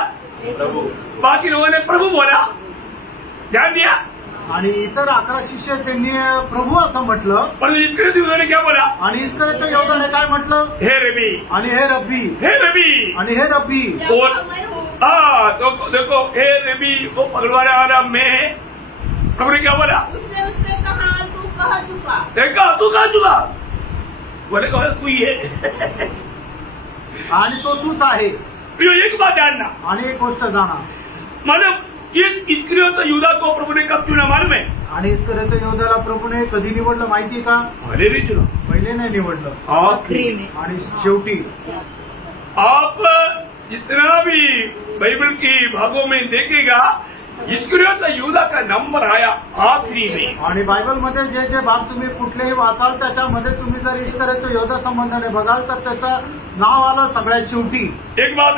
बाकी लोगों ने प्रभु बोला। ध्यान दिया? आणि इतर 11 शिष्य त्यांनी प्रभू असं म्हटलं, पण इस्करियोत यहूदाने क्या बोला? आणि इस्करियोत यहूदाने काय म्हटलं? हे रबी, आणि हे रब्बी, हे रबी, आणि हे रब्बी। और मैं हूँ। तो देखो हे रबी को पकड़वाने वाला मैं, प्रभु ने क्या बोला? उसने उससे कहा तू कहाँ चुका? देखा तू कहाँ चुका? बोले कहा तू ही है। आणि तो तूच आहे। एक बात जानना, आणि एक गोष्ट जाणा, मतलब ये इस्करियोत यहूदा को प्रभु ने कब चुना मालूम है? आणि इस्करियोत यहूदाला प्रभूने कधी निवडलं माहिती का? पहले नहीं चुना, पहिले नाही निवडलं, आखिरी में आणि शेवटी। आप जितना भी बाइबल की भागों में देखेगा इस्करियोत यहूदा का नंबर आया आखिरी में। आणि बायबलमध्ये जे जे भाग तुम्ही कुठलेही वाचाल त्याच्यामध्ये तुम्ही जर इस्करियोत यहूदा संबंधाने बघाल तर त्याचं नाव आलं सगळ्यात शेवटी। एक बात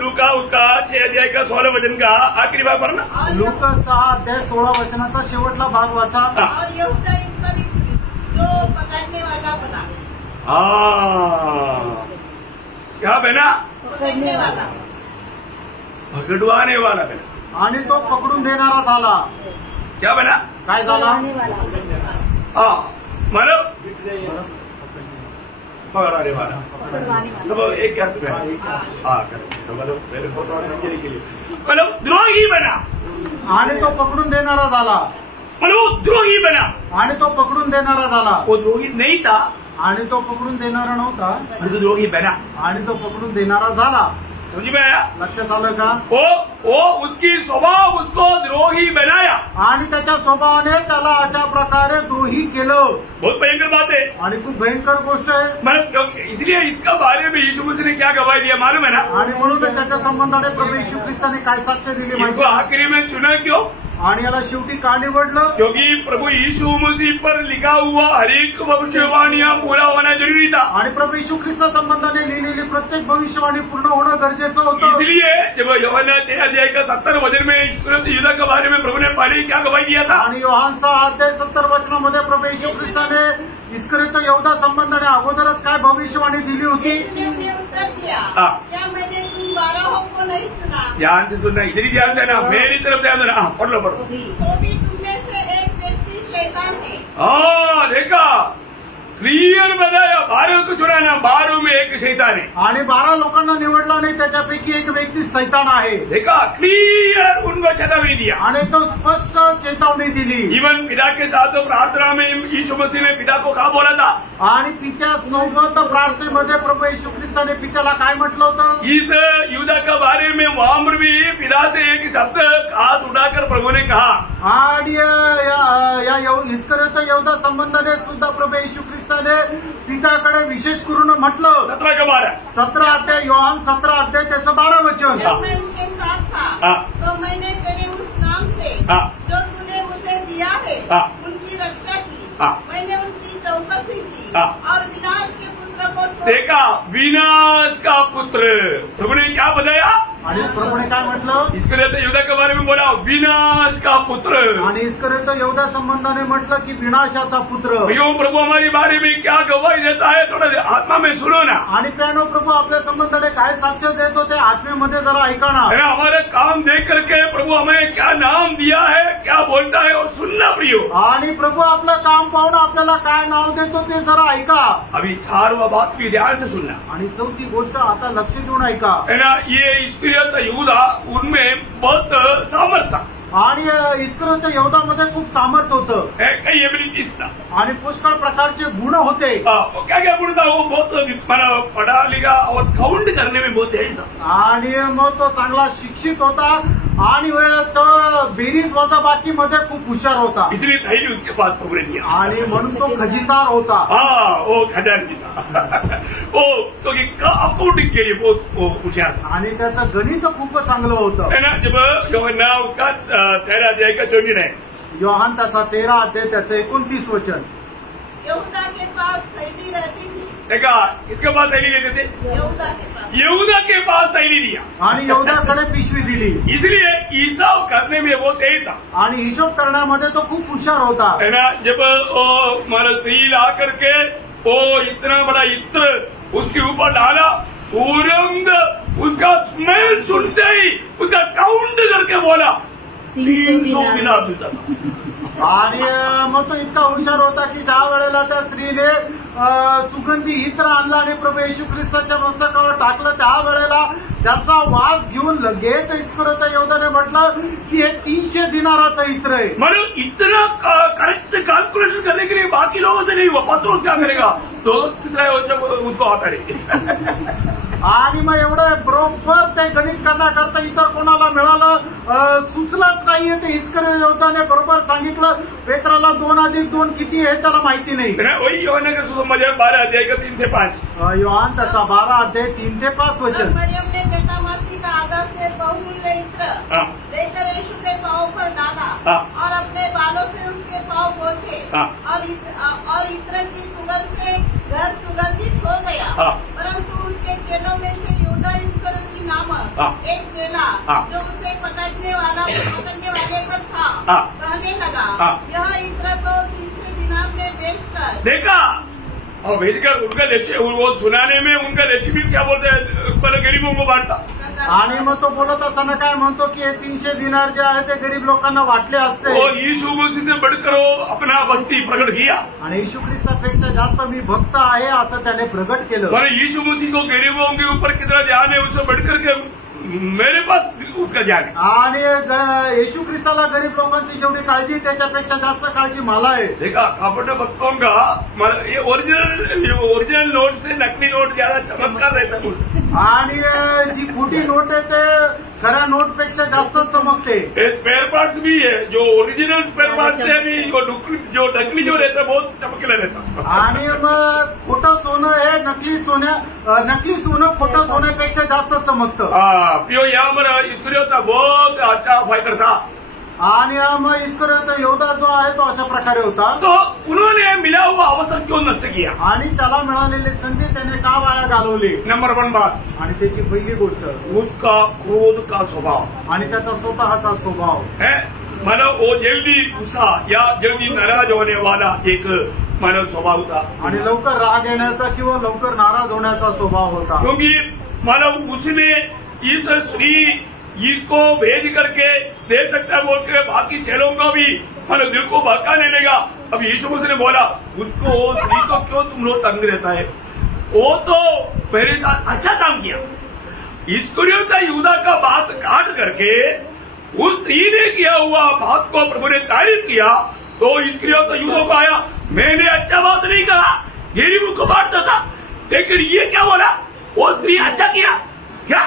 लूका उसका 6 अध्याय का 16 वचन का आखिरी भाग पढ़ना। लूका 6 अध्याय 16 वचनाचा शेवटला भाग वाचा। और यहूदा इस्करियोत जो पकड़ने वाला बना। क्या बना? पकड़ने वाला, पकड़वाने वाला बना। आणि तो पकडून देणारा झाला। क्या बना? काय झाला? मतलब पकड़वाने वाला। सब एक क्या समझने के लिए मतलब द्रोही बना। आणि तो पकडून देणारा झाला। मतलब वो द्रोही बना, आणि तो पकडून देणारा झाला। वो द्रोही नहीं था, आणि तो पकडून देणारा नव्हता, परंतु द्रोही बना। आणि तो पकडून देणारा झाला। समझ में आया? लक्षात आलं का? वो उसकी स्वभाव उसको द्रोही बनाया, आणि त्याच्या स्वभावाने त्याला अशा प्रकारे द्रोही केलं। बहुत भयंकर बात है आणि खूप भयंकर गोष्ट आहे। मतलब इसलिए इसका बारे में यीशु मसीह ने क्या गवाही दिया मालूम है ना? आणि म्हणून त्याच्या संबंधाने प्रभू येशू ख्रिस्ताने काय साक्ष दिली इसको माहिती? आखिरी में चुना क्यों? आणि याला शेवटी का निवडलं? क्योंकि प्रभु यीशु मसीह पर लिखा हुआ हर एक भविष्यवाणियां पूरा होना जरूरी था। आणि प्रभू येशू ख्रिस्ता संबंधाने लिहिलेली प्रत्येक भविष्यवाणी पूर्ण होणं गरजेचं होतं। इसलिए जब यूहन्ना 6 अध्याय का 70 वचन में इस्करियोत यूदा के बारे में प्रभु ने पहले ही क्या गवाही दिया था? आणि योहान 6 अध्याय 70 वचनामध्ये प्रभू येशू ख्रिस्ताने इस्करियोत यहूदा संबंधाने अगोदरच काय भविष्यवाणी दिली होती? उसने उत्तर दिया, क्या मैंने तुम 12 को नहीं सुना? ध्यान से सुनना, इधर ही ध्यान देना, मेरी तरफ ध्यान देना। पढ़ लो। तो भी तुममें से एक व्यक्ति शैतान है। हाँ, देखा, क्लियर बताया, 12 को चुनाना, 12 में एक शैतान है। आणि 12 लोकांना निवडला नाही, त्याच्यापैकी एक व्यक्ती सैतान आहे। देखा, क्लियर उनको चेतावनी दिया आणि तो स्पष्ट चेतावणी दिली। इवन पिता के साथ प्रार्थना में यीशु मसीह ने पिता को कहा बोला था? आणि पित्यासोबत प्रार्थनेमध्ये प्रभू येशू ख्रिस्ताने पित्याला काय म्हटलं होतं? इस यूदा के बारे में वहां पर भी पिता से एक शब्द खास उठाकर प्रभु ने कहा। आणि या इस्करियोत यहूदा संबंधाने सुद्धा प्रभू येशू ख्रिस्ताने पित्याकडे विशेष करून म्हटलं। 17 का 12 17 अध्याय योहान 17 अध्याय त्याचं 12 वचन। जब मैं उनके साथ था तो मैंने तेरे उस नाम से जो तूने मुझे दिया है उनकी रक्षा की। मैंने उनकी चौकसी की और विनाश के पुत्र को देखा, विनाश का पुत्र प्रभु ने क्या बताया? आणि प्रभूने काय म्हटलं? इस्करियोत यहूदा के बारे में बोला, विनाश का पुत्र। आणि इस्करियोत यहूदा संबंधाने म्हटलं की विनाशाचा पुत्र। भैया, प्रभु हमारे बारे में क्या गवाही देता है, थोड़ा आत्मा में सुनो ना। आणि प्यानो प्रभू आपल्या संबंधाने काय साक्ष देतो ते आत्मेमध्ये जरा ऐका ना। हमारे काम देख करके प्रभु हमें क्या नाम दिया है, क्या बोलता है, और सुनना प्रियो। आणि प्रभू आपलं काम पाहून आपल्याला काय नाव देतो ते जरा ऐका। अभी 4वां बात भी ध्यान से सुनना। आणि 4थी गोष्ट आता लक्ष देऊन ऐका। है ना, ये इस्करियोत यहूदा उनमें बहुत सामर्थ था। आणि इस्करियोत यहूदामध्ये खूप सामर्थ होतं। काही एबिलिटीज था आणि पुष्कळ प्रकारचे गुण होते। क्या क्या गुण था? वो बहुत पढ़ा लिखा और काउंट करने में बहुत तेज था। आणि मग तो चांगला शिक्षित होता आणि तो बेरीज वजाबाकी मध्ये खूप हुशार होता। इसलिए धैर्य उसके पास प्रभु ने दिया। आणि म्हणून तो खजिनदार होता। वो खजानची था। वो क्योंकि अकाउंटिंग के लिए बहुत होशियार था। आणि त्याचं गणित खूप चांगलं होतं। है ना, जब यूहन्ना उसका 13 अध्याय का 29 योहान त्याचा 13 अध्याय त्याचं 29 वचन। यहूदा के पास थैली रहती थी। देखा, इसके पास थैली लेते थे, यहूदा के पास थैली दिया आणि यहूदाकडे पिशवी दिली। इसलिए हिसाब करने में वो तेज था आणि हिशोब करण्यामध्ये तो खूप हुशार होता। है ना, जब वो हमारा स्त्री ला करके वो इतना बड़ा इत्र उसके ऊपर डाला, तुरंत उसका स्मेल सुनते ही उसका काउंट करके बोला 300 दिनार देता था। आणि मग तो इतका हुशार होता की ज्या वेळेला त्या स्त्रीने सुगंधी इत्र आणला आणि प्रभू येशू ख्रिस्ताच्या मस्तकावर टाकलं, त्यावेळेला त्याचा वास घेऊन लगेच इस्करियोत यहूदाने म्हटलं की हे 300 दिनाराचं इत्र आहे। मतलब इतना करेक्ट कैलकुलेशन करने के लिए बाकी लोगों से नहीं हुआ। पत्रोस क्या करेगा? तो कितना उसको आता नहीं। आणि मग एवढं बरोबर ते गणित करण्याकरता इतर कोणाला मिळालं सुचलंच नाहीये। ते इस्करियोत यहूदाने बरोबर सांगितलं, पेत्राला 2 अधिक 2 किती आहे त्याला माहिती नाही। वही यूहन्ना का सुसमाचार 12 अध्याय का 3 से 5। योहान त्याचा 12 अध्याय 3 ते 5 वचन। मरियम ने जटामासी का आदर से बहुमूल्य इत्र लेकर यीशु के पांव पर डाला और अपने बालों से उसके पांव पोंछे और इत्र की सुगंध से घर सुगंधित हो गया। परंतु उसके चेलों में से यहूदा इस्करियोती नामक एक चेला जो उसे पकड़ने वाले पर था कहने लगा, यह इत्र तो 300 दिनार में बेचकर। देखा, और भेजकर उनका वो सुनाने में उनका रेसिपी क्या बोलते हैं, पहले गरीबों को बांटता। आणि मग तो बोलत असताना काय म्हणतो की हे 300 दिनार जे आहे ते गरीब लोकांना वाटले असते। और यीशु मसीह से बढ़कर अपना भक्ति प्रकट किया आणि येशू ख्रिस्तापेक्षा जास्त मी भक्त आहे असं त्याने प्रगट केलं। और यीशु मसीह को गरीबों के ऊपर कितना ध्यान है, उससे बढ़कर के मेरे पास उसका ध्यान है। आणि येशू ख्रिस्ताला गरीब लोकांची जेवढी काळजी त्याच्यापेक्षा जास्त काळजी मला आहे। देखा, कपट भक्तों का ये ओरिजिनल नोट से नकली नोट ज्यादा चमत्कार रहता है। आणि जी खोटी नोट आहे ते खऱ्या नोटपेक्षा जास्त चमकते। स्पेयर पार्ट्स भी है, जो ओरिजिनल स्पेयर पार्ट्स है भी जो नकली जो रहता है बहुत चमकीला रहता। आणि मग खोटं सोनं हे नकली सोनं खोटं सोन्यापेक्षा जास्त चमकतं। प्रियो, यहाँ पर इस्करियोत बहुत अच्छा फाइटर था। आणि मग इस्करियोत यहूदा जो आहे तो अशा प्रकारे होता. तो उन्होंने मिला हुआ अवसर क्यों नष्ट किया? आणि त्याला मिळालेली संधी त्याने का वाया घालवली? नंबर 1 बात, आणि त्याची पहिली गोष्ट उसका क्रोध का स्वभाव आणि त्याचा स्वतःचा स्वभाव है. मतलब वो जल्दी गुस्सा या जल्दी नाराज होने वाला एक मानव स्वभाव था. आणि लवकर राग येण्याचा किंवा लवकर नाराज होण्याचा स्वभाव होता. क्योंकि मतलब उसने इस स्त्री इसको भेज करके दे सकता है बोल के बाकी चेलों का भी मतलब दिल को बहकाने लगा. अब यीशु मसीह ने बोला उसको स्त्री को क्यों तुम लोग तंग रहता है, वो तो मेरे साथ अच्छा काम किया. इस्करियोत यहूदा का बात काट करके उस स्त्री ने किया हुआ बात को प्रभु ने तारीफ किया. तो इस्करियोत यहूदा को आया, मैंने अच्छा बात नहीं कहा, गरीबों को बांटता था, लेकिन ये क्या बोला, वो स्त्री अच्छा किया क्या,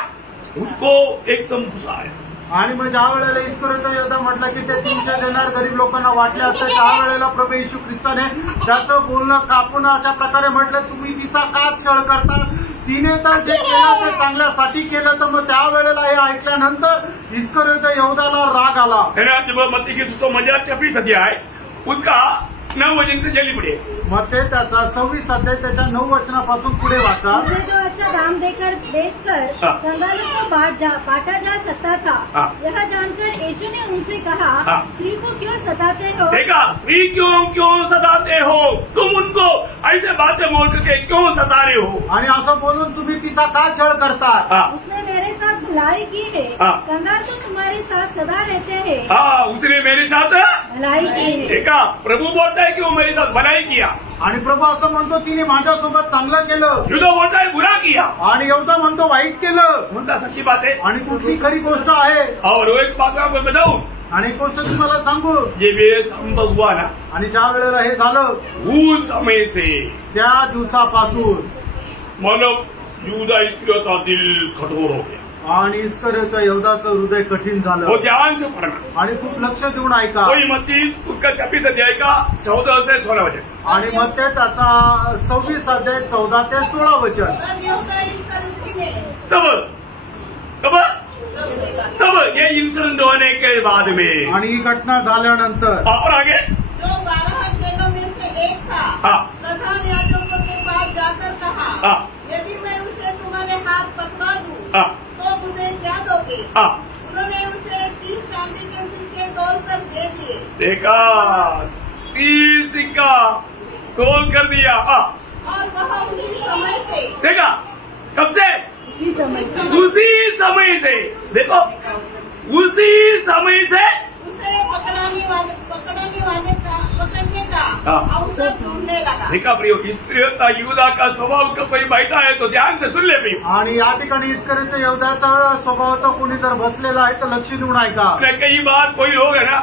उसको एकदम गुस्सा आया. आणि मग ज्या वेळेला इस्करियोत यहूदा म्हटलं की ते 300 देनार गरीब लोकांना वाटले असते, त्या वेळेला प्रभू येशू ख्रिस्ताने त्याचं बोलणं कापून अशा प्रकारे म्हटलं, तुम्ही तिचा का छळ करता, तिने तर जे केलं ते चांगल्यासाठी केलं. तर मग त्यावेळेला हे ऐकल्यानंतर इस्करियोत यहूदाला राग आला. जब मत्ती की सुसमाचार 26 अध्याय उसका 9 वचन से जल्दी पड़े. मग ते त्याचा 26 अध्याय त्याच्या 9 वचनापासून पुढे वाचा. उसे जो अच्छा दाम देकर बेचकर कंगालों को बांटा जा सकता था, यह जानकर यीशु ने उनसे कहा, स्त्री को क्यों सताते हो? देखा, स्त्री क्यों सताते हो, तुम उनको ऐसे बातें बोल करके क्यों सता रहे हो. आणि असं बोलून तुम्ही तिचा का छळ करता. उसने मेरे साथ भलाई की है, कंगाल तो तुम्हारे साथ सदा रहते हैं. उसने मेरे साथ भलाई की है. देखा, प्रभु बोलता है कि वो मेरे साथ भलाई किया. आणि प्रभू असं म्हणतो तिने माझ्यासोबत चांगलं केलं. युद्ध बोलता है बुरा किया. आणि यहूदा म्हणतो वाईट केलं. म्हणता सच्ची बात है. आणि कुठली खरी गोष्ट आहे. और एक बात आपको बताऊं, आणि एक गोष्ट तुम्हाला सांगू, जे वेळ संभव हुआ ना, आणि ज्या वेळेला हे झालं उस समय से त्या दिवसापासून मतलब युदा इस्करियोत का दिल कठोर हो गया. आणि इस्करियोत यहूदाचं हृदय कठीण झालं. वो ध्यान से पढ़ना. आणि खूप लक्ष देऊन ऐका. कोई मत्ती उसका 26 अध्याय का 14 से 16 वचन. आणि मग ते त्याचा 26 अध्याय 14 ते 16 वचन. तब ये इंसिडेंट होने के बाद में आणि ही घटना झाल्यानंतर और आगे जो 12 चेलों में से एक था, प्रधान याजकों के पास जाकर कहा, यदि मैं उसे तुम्हारे हाथ पकड़ा दूं तो मुझे क्या दोगे? उन्होंने उसे 30 चांदी के सिक्के तोड़कर दे दिए. देखा, 30 सिक्का तोल कर दिया. और वह उसी समय से, देखा, कब से, उसी समय से देखो, उसी समय से उसे पकड़ने का अवसर ढूंढने लगा. देखा प्रियो, इस्करियोत यहूदा का स्वभाव का कोई बैठा है तो ध्यान से सुन ले प्रियो. आणि या ठिकाणी इस्करियोत यहूदाचा स्वभावाचा कोणी जर बसलेला आहे तर लक्ष देऊन ऐका. कई बार कोई लोग है ना,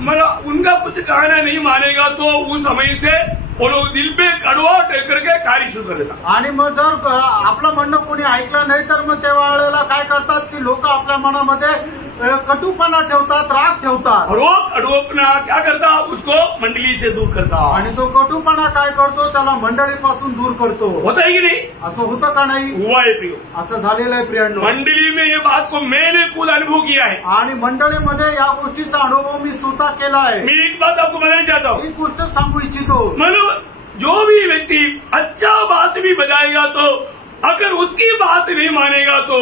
मतलब उनका कुछ कहना नहीं मानेगा तो उस समय से वो लोग दिल पे कड़वा करके कार्य शुरू कर देतात. आणि मग जर आपलं म्हणणं कोणी ऐकलं नाही तर मग त्या वेळेला काय करतात की लोक आपल्या मनामध्ये कटुपणा ठेवतात, राग ठेवतात. और वो कड़वापना क्या करता, उसको मंडली से दूर करता. आणि तो कटुपणा काय करतो, त्याला मंडळीपासून दूर करतो. होता है कि नहीं? असं होतं का नाही? हुआ है प्रियो. असं झालेलं आहे प्रियांनो. मंडली में ये बात को मैंने खुद अनुभव किया है. आणि मंडळीमध्ये या गोष्टीचा अनुभव मी स्वतः केला आहे. मैं एक बात आपको बताना चाहता हूँ. एक गोष्ट सांगू इच्छितो. मतलब जो भी व्यक्ति अच्छा बात भी बताएगा तो अगर उसकी बात नहीं मानेगा तो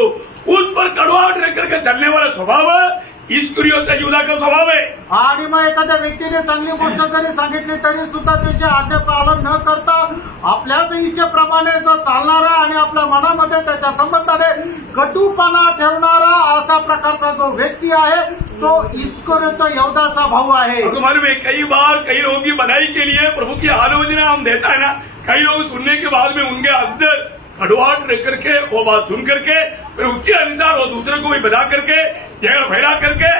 उस पर कड़वाहट रख करके चलने वाला स्वभाव इस्करियोत यहूदा का स्वभाव है. आणि मग एखाद्या व्यक्तीने चांगली गोष्ट जरी सांगितली तरी सुद्धा त्याची आज्ञा पालन न करता आपल्याच इच्छेप्रमाणे चालणारा आणि आपल्या मनामध्ये त्याच्या संबंधाने कटुपणा ठेवणारा असा प्रकारचा जो व्यक्ती आहे तो इस्करियोत यहूदाचा भाऊ आहे. मालूम है, कई बार कई लोगों की भलाई के लिए प्रभु की आलोचना हम देता है ना, कई लोग सुनने के बाद में उनके अंदर कड़वाहट रख करके वो बात सुन करके फिर उसके अनुसार वो दूसरे को भी बता करके झगड़ा फैला करके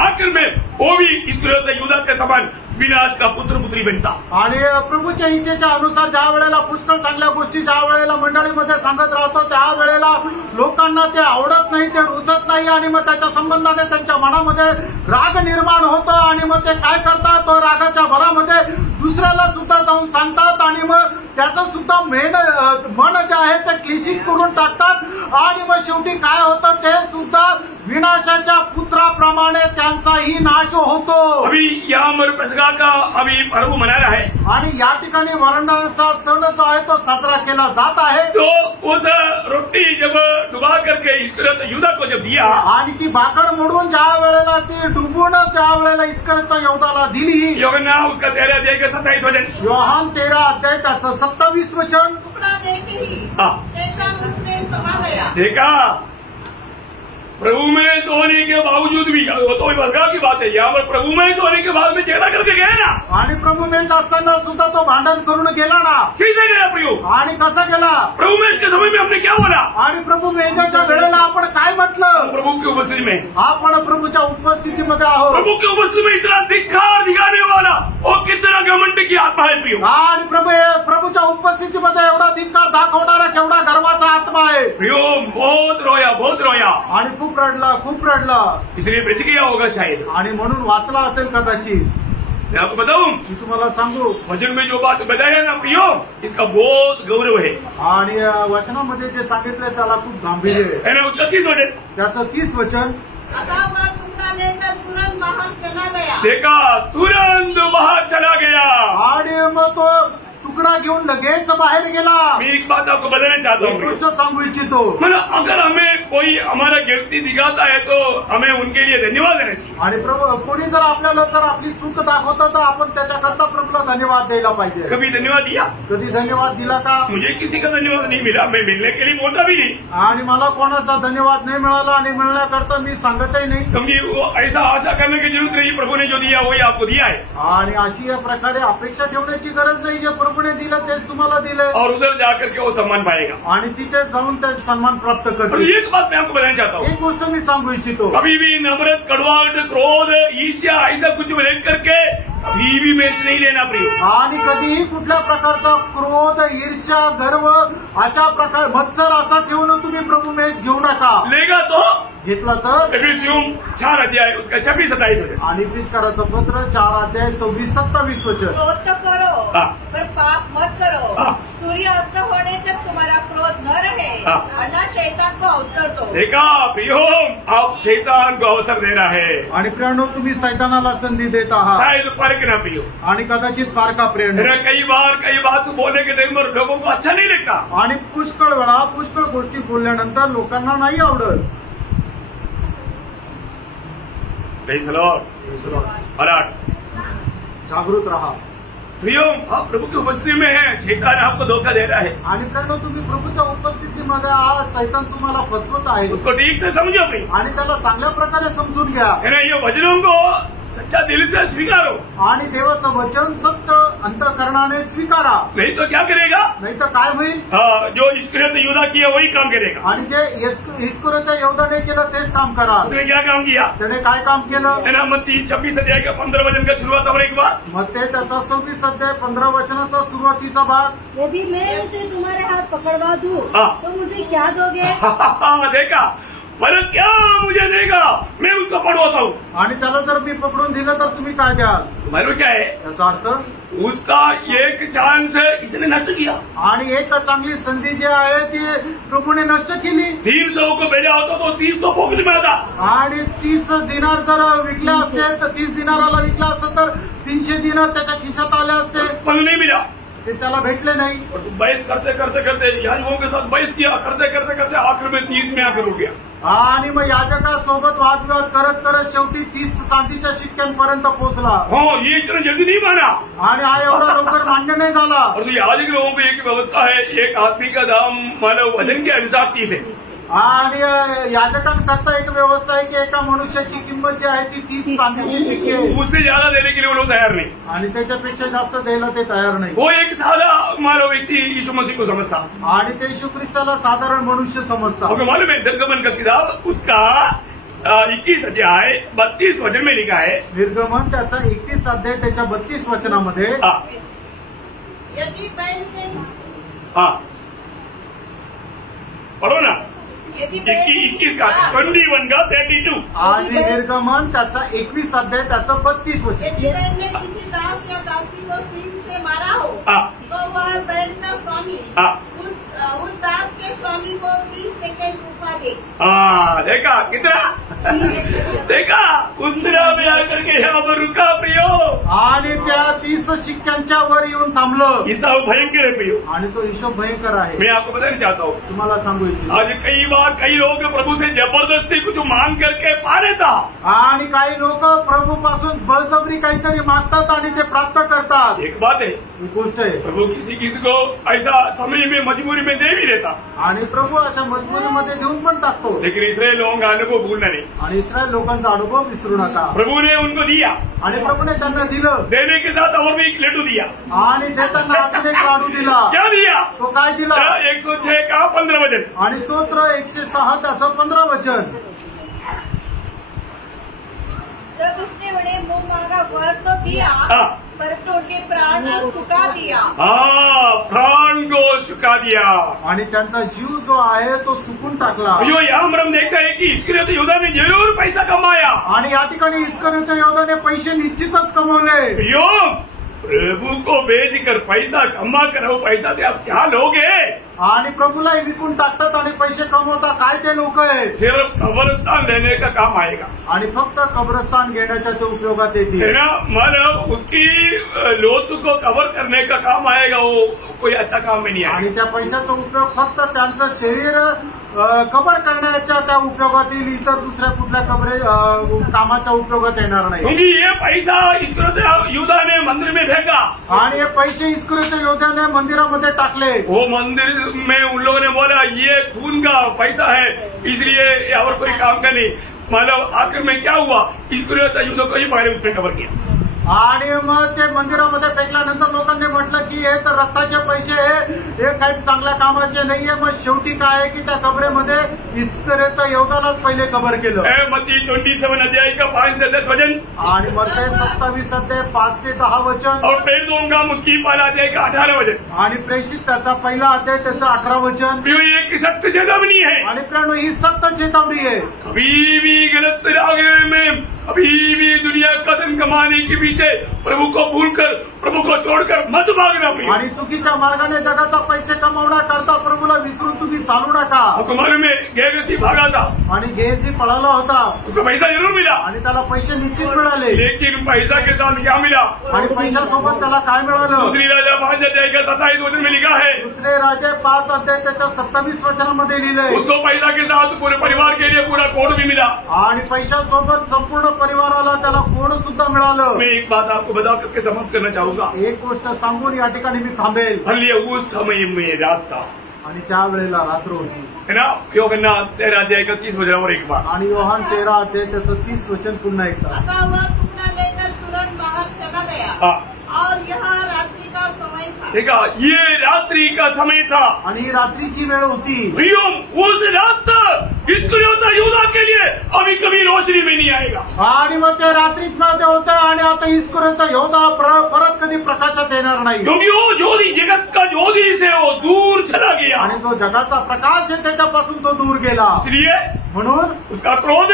आखिर में वो भी इस्करियोत यहूदा के समान विनाश का पुत्र पुत्री बनता. आणि प्रभूच्या इच्छेच्या अनुसार ज्या वेळेला पुष्कळ चांगल्या गोष्टी ज्या वेळेला मंडळीमध्ये सांगत राहतो त्या वेळेला लोकांना ते आवडत नाही, ते रुचत नाही आणि मग त्याच्या संबंधाने त्यांच्या मनामध्ये राग निर्माण होतो आणि मग ते काय करतात, तो रागाच्या भरामध्ये दुसऱ्याला सुद्धा जाऊन सांगतात आणि मग त्याचं सुद्धा मन जे आहे ते क्लिशित करून टाकतात आणि मग शेवटी काय होतं ते सुद्धा विनाशाच्या पुत्राप्रमाणे त्यांचाही नाश होतो। अभी यहाँ मरुप्रसंगा का अभी पर्व मना रहा है आणि या ठिकाणी मरणाचा सण जो आहे तो साजरा केला जात आहे। तो उस रोटी जब डुबा करके इस्करियोत यूदा को जब दिया आणि ती भाकर मोडून ज्या वेळेला ती डुबून त्या वेळेला इस्करियोत यहूदाला दिली। यूहन्ना उसका 13 अध्याय का 27 वचन, योहान 13 अध्याय त्याचं 27 वचन। टुकड़ा देते ही हाँ। शैतान उसमें समा गया। देखा प्रभु में सोने के बावजूद भी, वो तो मरगा की बात है, यहाँ पर प्रभु में सोने के बाद में झगड़ा करके गए ना, आणि प्रभू मेज असताना सुद्धा तो भांडण करून गेला ना। कैसे गया प्रयोग? आणि कसा गेला? प्रभु मेज के समय में हमने क्या बोला? आणि प्रभू मेजाच्या वेळेला आपण काय म्हटलं? प्रभु की उपस्थिति में, आपण प्रभूच्या उपस्थितीमध्ये आहोत। प्रभु की उपस्थिति में इतना धिक्कार दिखाने वाला और कितना घमंड की आत्मा है प्रियो। आणि प्रभूच्या उपस्थितीमध्ये एवढा धिक्कार दाखवणारा केवढा गर्वाचा आत्मा आहे। प्रियो बहुत रोया, बहुत रोया, आणि खूप रडला, खूप रडला। इसलिए बच गया होगा शायद। आणि म्हणून वाचला असेल कदाचित। मैं आपको बताऊं, मी तुम्हाला सांगू, भजन में जो बात बताया ना प्रियो, इसका बहुत गौरव है। आणि वचनामध्ये जे सांगितलंय त्याला खूप गांभीर्य आहे। है ना? उसका 30 वचन, त्याचं 30 वचन। अतः वह टुकड़ा लेकर तुरंत बाहर चला गया। देखा तुरंत बाहर चला गया। आणि मग तो तुकडा घेऊन लगेच बाहेर गेला। मैं एक बात आपको बताना चाहता एक हूँ, गोष्ट सांगू इच्छितो, मतलब अगर हमें कोई हमारा गिरती दिखाता है तो हमें उनके लिए धन्यवाद देना चाहिए। आणि प्रभू कोणी जर आपल्याला आपली चूक दाखवतं तर आपण त्याच्याकरता प्रभूला धन्यवाद द्यायला पाहिजे। कभी धन्यवाद दिया? कधी धन्यवाद दिला का? मुझे किसी का धन्यवाद नहीं मिला, मैं मिलने के लिए बोलता भी नहीं, आणि मला कोणाचा धन्यवाद नाही मिळाला आणि मिळण्याकरता मी सांगतही नाही। क्योंकि वो ऐसा आशा करने की जरूरत नहीं, प्रभु ने जो दिया वही आपको दिया है, आणि अशी या प्रकारे अपेक्षा ठेवण्याची गरज नाही। जे प्रभूने दिलं तेच तुम्हाला दिलं और उधर जाकर के वो सम्मान पाएगा। आणि तिथे जाऊन ते सन्मान प्राप्त और करतील। एक बात मैं आपको बताना चाहता हूँ, एक गोष्ट मी सांगू इच्छितो, कभी भी नफरत, कड़वाहट, क्रोध, ईर्ष्या ऐसा कुछ लेकर करके कभी भी मेष नहीं लेना प्रिय। आणि कधीही कुठल्या प्रकारचा क्रोध, ईर्ष्या, गर्व अशा प्रकार मत्सर असा ठेवून तुम्ही प्रभू मेष घेऊ नका। लेगा तो घेतला तर एफिसियों 4 अध्याय उसका 26-27 वचन, आणि फिसकाराचं पत्र 4 अध्याय 26-27 वचन। क्रोध तो करो हाँ। पर पाप मत करो। हाँ। सूर्य अस्त होने तक तुम्हारा क्रोध न रहे, हाँ। वरना शैतान को अवसर दो। देखा प्रियो, आप शैतान को अवसर दे रहा है, आणि प्रियांनो तुम्ही सैतानाला संधी देत आहात शायद फर्क ना प्रियो। आणि कदाचित फार का प्रियांनो। मेरा कई बात बोलने के टाइम पर लोगों को अच्छा नहीं लगता, आणि पुष्कळ वेळा पुष्कळ गोष्टी बोलल्यानंतर लोकांना नाही आवडत। Praise the Lord. और 8 जागृत रहा। प्रियो, आप प्रभु की उपस्थिति में है, शैतान आपको धोखा दे रहा है, आणि प्रियांनो तुम्ही प्रभूच्या उपस्थितीमध्ये आज सैतान तुम्हाला फसवत आहे उसको ठीक से समझो प्रिय। आणि त्याला चांगल्या प्रकारे समजून घ्या है ना? ये वचनों को सच्चा दिल से स्वीकारो, आणि देवाचं वचन सत्य अंतःकरणाने स्वीकारा। नहीं तो क्या करेगा? नाही तर काय होईल? जो इस्करियोत यूदा किया वही काम करेगा। आणि जे इस्करियोत यहूदाने केलं तेच काम करा। उसने क्या काम किया? त्याने काय काम केलं? है ना? मत्ती 26 अध्याय का 15 वचन का शुरुआत होने के बाद, मग ते त्याचा 26 अध्याय 15 वचनाचा सुरुवातीचा भाग। यदि मैं उसे तुम्हारे हाथ पकड़वा दूं हाँ। तो मुझे क्या दोगे? देखा, पर क्या मुझे देगा, मैं उसको पढ़वाता हूँ। आणि त्याला जर मी पकडून दिलं तर तुम्ही काय द्याल? मालूम क्या है? याचा अर्थ उसका एक चांस इसने नष्ट किया, आणि एक चांगली संधी जी आहे ती प्रभूने नष्ट केली। 300 को भेजा होता तो 30 तो पोकली में आता, आणि 30 दिनार जर विकले असते तर 30 दिनाराला विकला असतं तर 300 दिनार त्याच्या खिशात आले असते, पण नहीं मिला। ते त्याला भेटले नाही। और बहस करते करते करते याजकों के साथ बहस किया, करते करते करते आखिर में 30 में आकर रुक गया। आणि मग याजकासोबत वादविवाद करत करत शेवटी 30 चांदीच्या शिक्क्यांपर्यंत पोहोचला। हाँ, ये इतना जल्दी नहीं माना। आणि हा एवढा लवकर मान्य नाही झाला। और तो याजक लोगों की एक व्यवस्था है, एक आदमी का दाम मानव वजन के अनुसार 30 है। आणि याजकांकरता एक व्यवस्था आहे की एका मनुष्याची किंमत जी आहे ती 30 चांदीची शिक्के आहे। उससे ज्यादा देने के लिए वो लोग तैयार नहीं। आणि त्याच्यापेक्षा जास्त द्यायला ते तयार नाही। वो एक सादा मानव व्यक्ति यीशु मसीह को समझता, आणि ते येशू ख्रिस्ताला साधारण मनुष्य समजतात। आपको मालूम है निर्गमन का किताब उसका 21 अध्याय 32 वचन में लिखा है। निर्गमन त्याचा 31 अध्याय त्याच्या 32 वचनामध्ये यदि बहन हाँ पढ़ो ना, यदि 21 का 21 का 32। आणि निर्गमन त्याचा 21 अध्याय त्याचं 32 वचन। यदि बहन ने किसी दास या दासी को सींग से मारा हो हाँ। तो वह बहन का स्वामी हाँ। उस दास के स्वामी को 30 सेकंड रुका दे। हाँ देखा कितना देखा उतरा में आकर के यहाँ पर रुका प्रियो आणि त्या 30 शिक्क्यांच्या वर येऊन थांबलं। हिसाब भयंकर है प्रियो आणि तो हिशोब भयंकर आहे। मैं आपको बताना चाहता हूँ, तुम्हाला सांगू इच्छितो आज कई बार कई लोग प्रभु से जबरदस्ती कुछ मांग करके पा लेता, आणि काही लोक प्रभू पासून बळजबरी काहीतरी मागतात आणि ते प्राप्त करतात। एक बात है ही गोष्ट आहे। प्रभु किसी किसी को ऐसा समय में मजबूरी में दे भी देता, आणि प्रभू अशा मजबुरीमध्ये देऊन पण टाकतो। लेकिन इसराइल लोगों का अनुभव भूलना नहीं। आणि इस्रायल लोकांचा अनुभव विसरू नका। प्रभु ने उनको दिया, आणि प्रभूने त्यांना दिलं, देने के साथ और भी एक लड्डू दिया। आणि देताना अजून एक लाडू दिला। क्या दिया? तो काय दिला? 106 का 15 वचन आणि स्तोत्र 106 त्याचं 15 वचन। तब उसने उन्हें मुंह मांगा वर तो दिया, परंतु उनके प्राण को सुखा दिया। हाँ प्राण को सुखा दिया। आणि त्यांचा जीव जो आहे तो सुकून टाकला। यो यहाँ पर हम देखते हैं कि इस्करियोत यहूदा ने जरूर पैसा कमाया। आणि या ठिकाणी इस्करियोत यहूदाने पैसे निश्चितच कमवले। यो प्रभु को बेचकर पैसा कमा कर वो पैसा से आप क्या लोगे? आणि प्रभूलाही विकून टाकतात आणि पैसे कमवतात। काय ते लोक आहे? सिर्फ कब्रस्तान लेने का काम आएगा आणि फक्त कब्रस्तान घेण्याच्या ते उपयोगात है येतील। ना। मतलब उसकी लोथ को कवर करने का काम आएगा, वो कोई अच्छा काम में नहीं आएगा। आणि त्या पैशाचा उपयोग फक्त त्यांचं शरीर कबर करण्याच्या त्या उपयोगात येईल, इतर दुसऱ्या कुठल्या कामाच्या उपयोगात येणार नाही। क्योंकि ये पैसा इस्करियोत यहूदा ने मंदिर में फेंका, आणि हे पैसे इस्करियोत यहूदाने मंदिरामध्ये टाकले। वो मंदिर में उन लोगों ने बोला ये खून का पैसा है, इसलिए और कोई काम का नहीं। मतलब आखिर में क्या हुआ, इस्करियोत यहूदा को ही पहले उसने कवर किया। आणि मग ते मंदिरामध्ये फेकल्यानंतर लोकांनी म्हटलं की हे तर रक्ताचे पैसे आहे, हे काही चांगल्या कामाचे नाहीये। मग शेवटी काय आहे की त्या कबरेमध्ये इस्करियोत यहूदालाच पहिले कबर केलं। मत्ती 27 अध्याय का 5 से 10 वचन आणि मग ते 27 अध्याय 5 ते 10 वचन। और प्रेरितों का उसकी पहला अध्याय का 18 वचन। आणि प्रेषित त्याचा पहिला अध्याय त्याचं 18 वचन। ये एक सख्त चेतावनी है। आणि प्रियानो ही सख्त चेतावनी आहे। कभी भी गलत रागे में, अभी भी दुनिया का धन कमाने के पीछे प्रभु को भूलकर, प्रभु को छोड़कर मत भागना। आणि चुकीच्या मार्गाने जगाचा पैसे कमावण्याकरता प्रभूला विसरून तुम्ही चालू नका। आपको मालूम है गेहजी भागा था आणि गेहजी पळाला होता, उसको पैसा जरूर मिला, आणि त्याला पैसे निश्चित मिळाले। लेकिन पैसा के साथ क्या मिला? आणि पैशासोबत त्याला काय मिळालं? दूसरी राजा 5 अध्याय का 27 वचन में लिखा है, दुसरे राजे 5 अध्याय त्याच्या 27 वचनामध्ये लिहिलंय, उसको पैसा के साथ पूरे परिवार के लिए पूरा कोड भी मिला। आणि पैशासोबत संपूर्ण परिवाराला त्याला कोड सुद्धा मिळालं। मैं एक बात आपको बता करके समाप्त करना चाहूंगा। एक गोष्ट सांगून या ठिकाणी मी थांबेल। भले उस समय में रात था, आणि त्यावेळेला रात्र होती, है ना। योहन्ना 13 अध्याय का 30 वचन और एक बार, आणि योहान 13 अध्याय त्याचं 30 वचन पुन्हा एकदा। अतः वह टुकड़ा लेकर तुरंत बाहर चला गया। हाँ और यहाँ रात्रि का समय था। देखा ये रात्रि का समय था, आणि ही रात्रीची वेळ होती। उस रात इस्करियोत यहूदा के लिए अभी कभी रोशनी में नहीं आएगा। आणि मग ते रात्रीत ते होतं, आणि आता इस्करियोत यहूदा परत कधी प्रकाशात येणार नाही। क्योंकि वो ज्योति, जगत का ज्योति से वो दूर चला गया, आणि जो जगाचा प्रकाश आहे त्याच्यापासून तो दूर गेला। इसलिए म्हणून उसका क्रोध,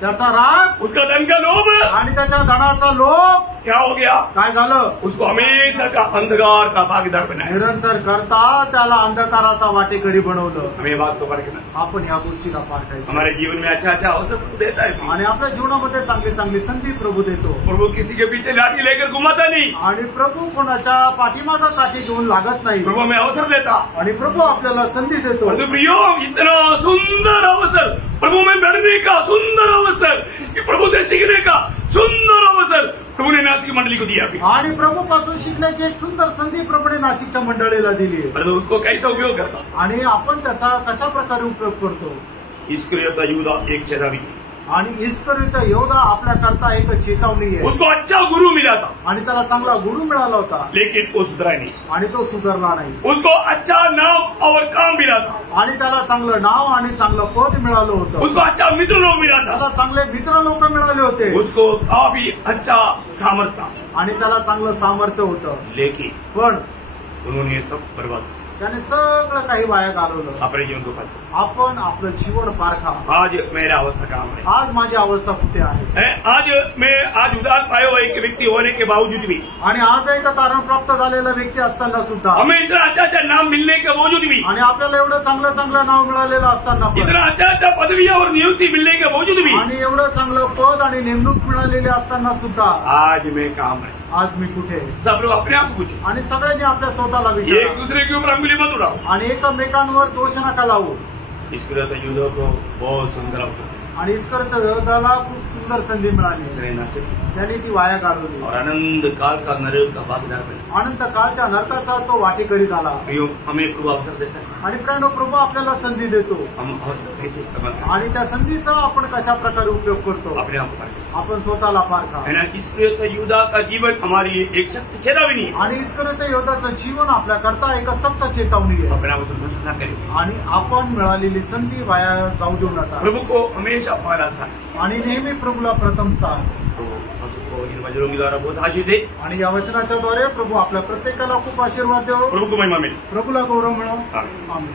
त्याचा राग, उसका धन का लोभ, आणि त्याच्या धनाचा लोभ क्या हो गया? काय झालं? उसको हमेशा का अंधकार का भागीदार बनाया। निरंतर करता त्याला अंधकाराचा वाटेकरी बनवलं। हमें बात को परखना, आपण या गोष्टीला पारखायचं। हमारे जीवन में अच्छा अच्छा अवसर प्रभु देता है, आणि आपल्या जीवनामध्ये चांगली चांगली संधी प्रभु देतो। प्रभु किसी के पीछे लाठी लेकर घुमाता नहीं, आणि प्रभू कोणाच्या पाठीमागं काठी घेऊन लागत नाही। प्रभु हमें अवसर देता। आणि प्रभु आपल्याला संधी देतो। परंतु प्रियो, इतना सुंदर अवसर प्रभु में बढ़ने का, सुंदर अवसर कि प्रभु से सीखने का सुंदर अवसर प्रभु ने नासिक मंडली को दिया। आणि प्रभू पासून शिकण्याची एक सुंदर संधी प्रभूने नाशिकच्या मंडळीला दिली। परंतु उसको कैसा उपयोग करता? आणि आपण त्याचा कशा प्रकारे उपयोग करतो? इस्करियोत यहूदा एक चेतावनी, आणि इस्करियोत यहूदा आपल्याकरता एक चेतावनी आहे। उसको अच्छा गुरु मिला था, आणि त्याला चांगला गुरु मिळाला होता, लेकिन वो सुधरा नहीं। आणि तो सुधारला नाही। उसको अच्छा नाम और काम मिला था, आणि त्याला चांगलं नाव आणि चांगलं पद मिळालं होतं। उसको अच्छा मित्र लोग मिला था, त्याला चांगले मित्र लोक मिळाले होते, उसको काफी अच्छा सामर्थ्य था, आणि त्याला चांगलं सामर्थ्य होतं। लेकिन पण उन्होंने सब बर्बाद, त्याने सगळं काही वाया घालवलं. अपने जीवन को पार आपण आपलं जीवन पारखा. आज मेरा अवस्था काम है. आज माझी अवस्था कुठे आहे. आज उदार पायो एक व्यक्ति होने के बावजूद भी आणि आज एक तारण प्राप्त झालेला व्यक्ती असताना सुद्धा हमें इतना अच्छा नाम मिलने के बावजूद भी आणि आपल्याला एवढं चांगलं नाव मिळालेलं असताना इतना अच्छा पदवियां और नियुक्ति मिलने के बावजूद भी आणि एवढं चांगलं पद आणि नेमणूक मिळालेली असताना सुद्धा आज में काम है. आज मी कुठे. सब लोग अपने आप को पूछे आणि सगळ्यांनी आपल्या स्वतःला एक विचारा दूसरे के ऊपर अंगुली मत उठाओ. आणि एकमेकांवर दोष नका लावू. इसके लिए युद्धों को बहुत सुंदर अवसर आणि इसकरता विरोधाला खूप सुंदर संधी मिळाली. त्यांनी ती वाया घालवली और आनंद काल का नरक का भागीदार बने. अनंत काळच्या नरकाचा तो वाटेकरी झाला. हमें प्रभु अवसर देता है. आणि प्रभू आपल्याला संधी देतो. हम अवसर कैसे इस्तेमाल करें. आणि त्या संधीचा आपण कशा प्रकारे उपयोग करतो. अपने आप को आपण स्वतःला पारखा. है ना. इसलिए युद्धा का जीवन हमारी लिए एक सत्य चेतावनी है. आणि इसकरता योद्धाचं जीवन आपल्याकरता एक सक्त चेतावणी आहे. अपना अवसर नष्ट न करें आणि आपण मिळालेली संधी वाया जाऊ देऊ नका. प्रभु को हमेशा पाला था. आणि नेहमी प्रभूला प्रथम स्थान. तो हमको इन वचनों के द्वारा बहुत आशीष दे. आणि या वचनाच्या द्वारे प्रभू आपल्या प्रत्येकाला खूप आशीर्वाद देव. प्रभु को महिमा मिले. प्रभूला गौरव मिळो. आमीन. आमीन.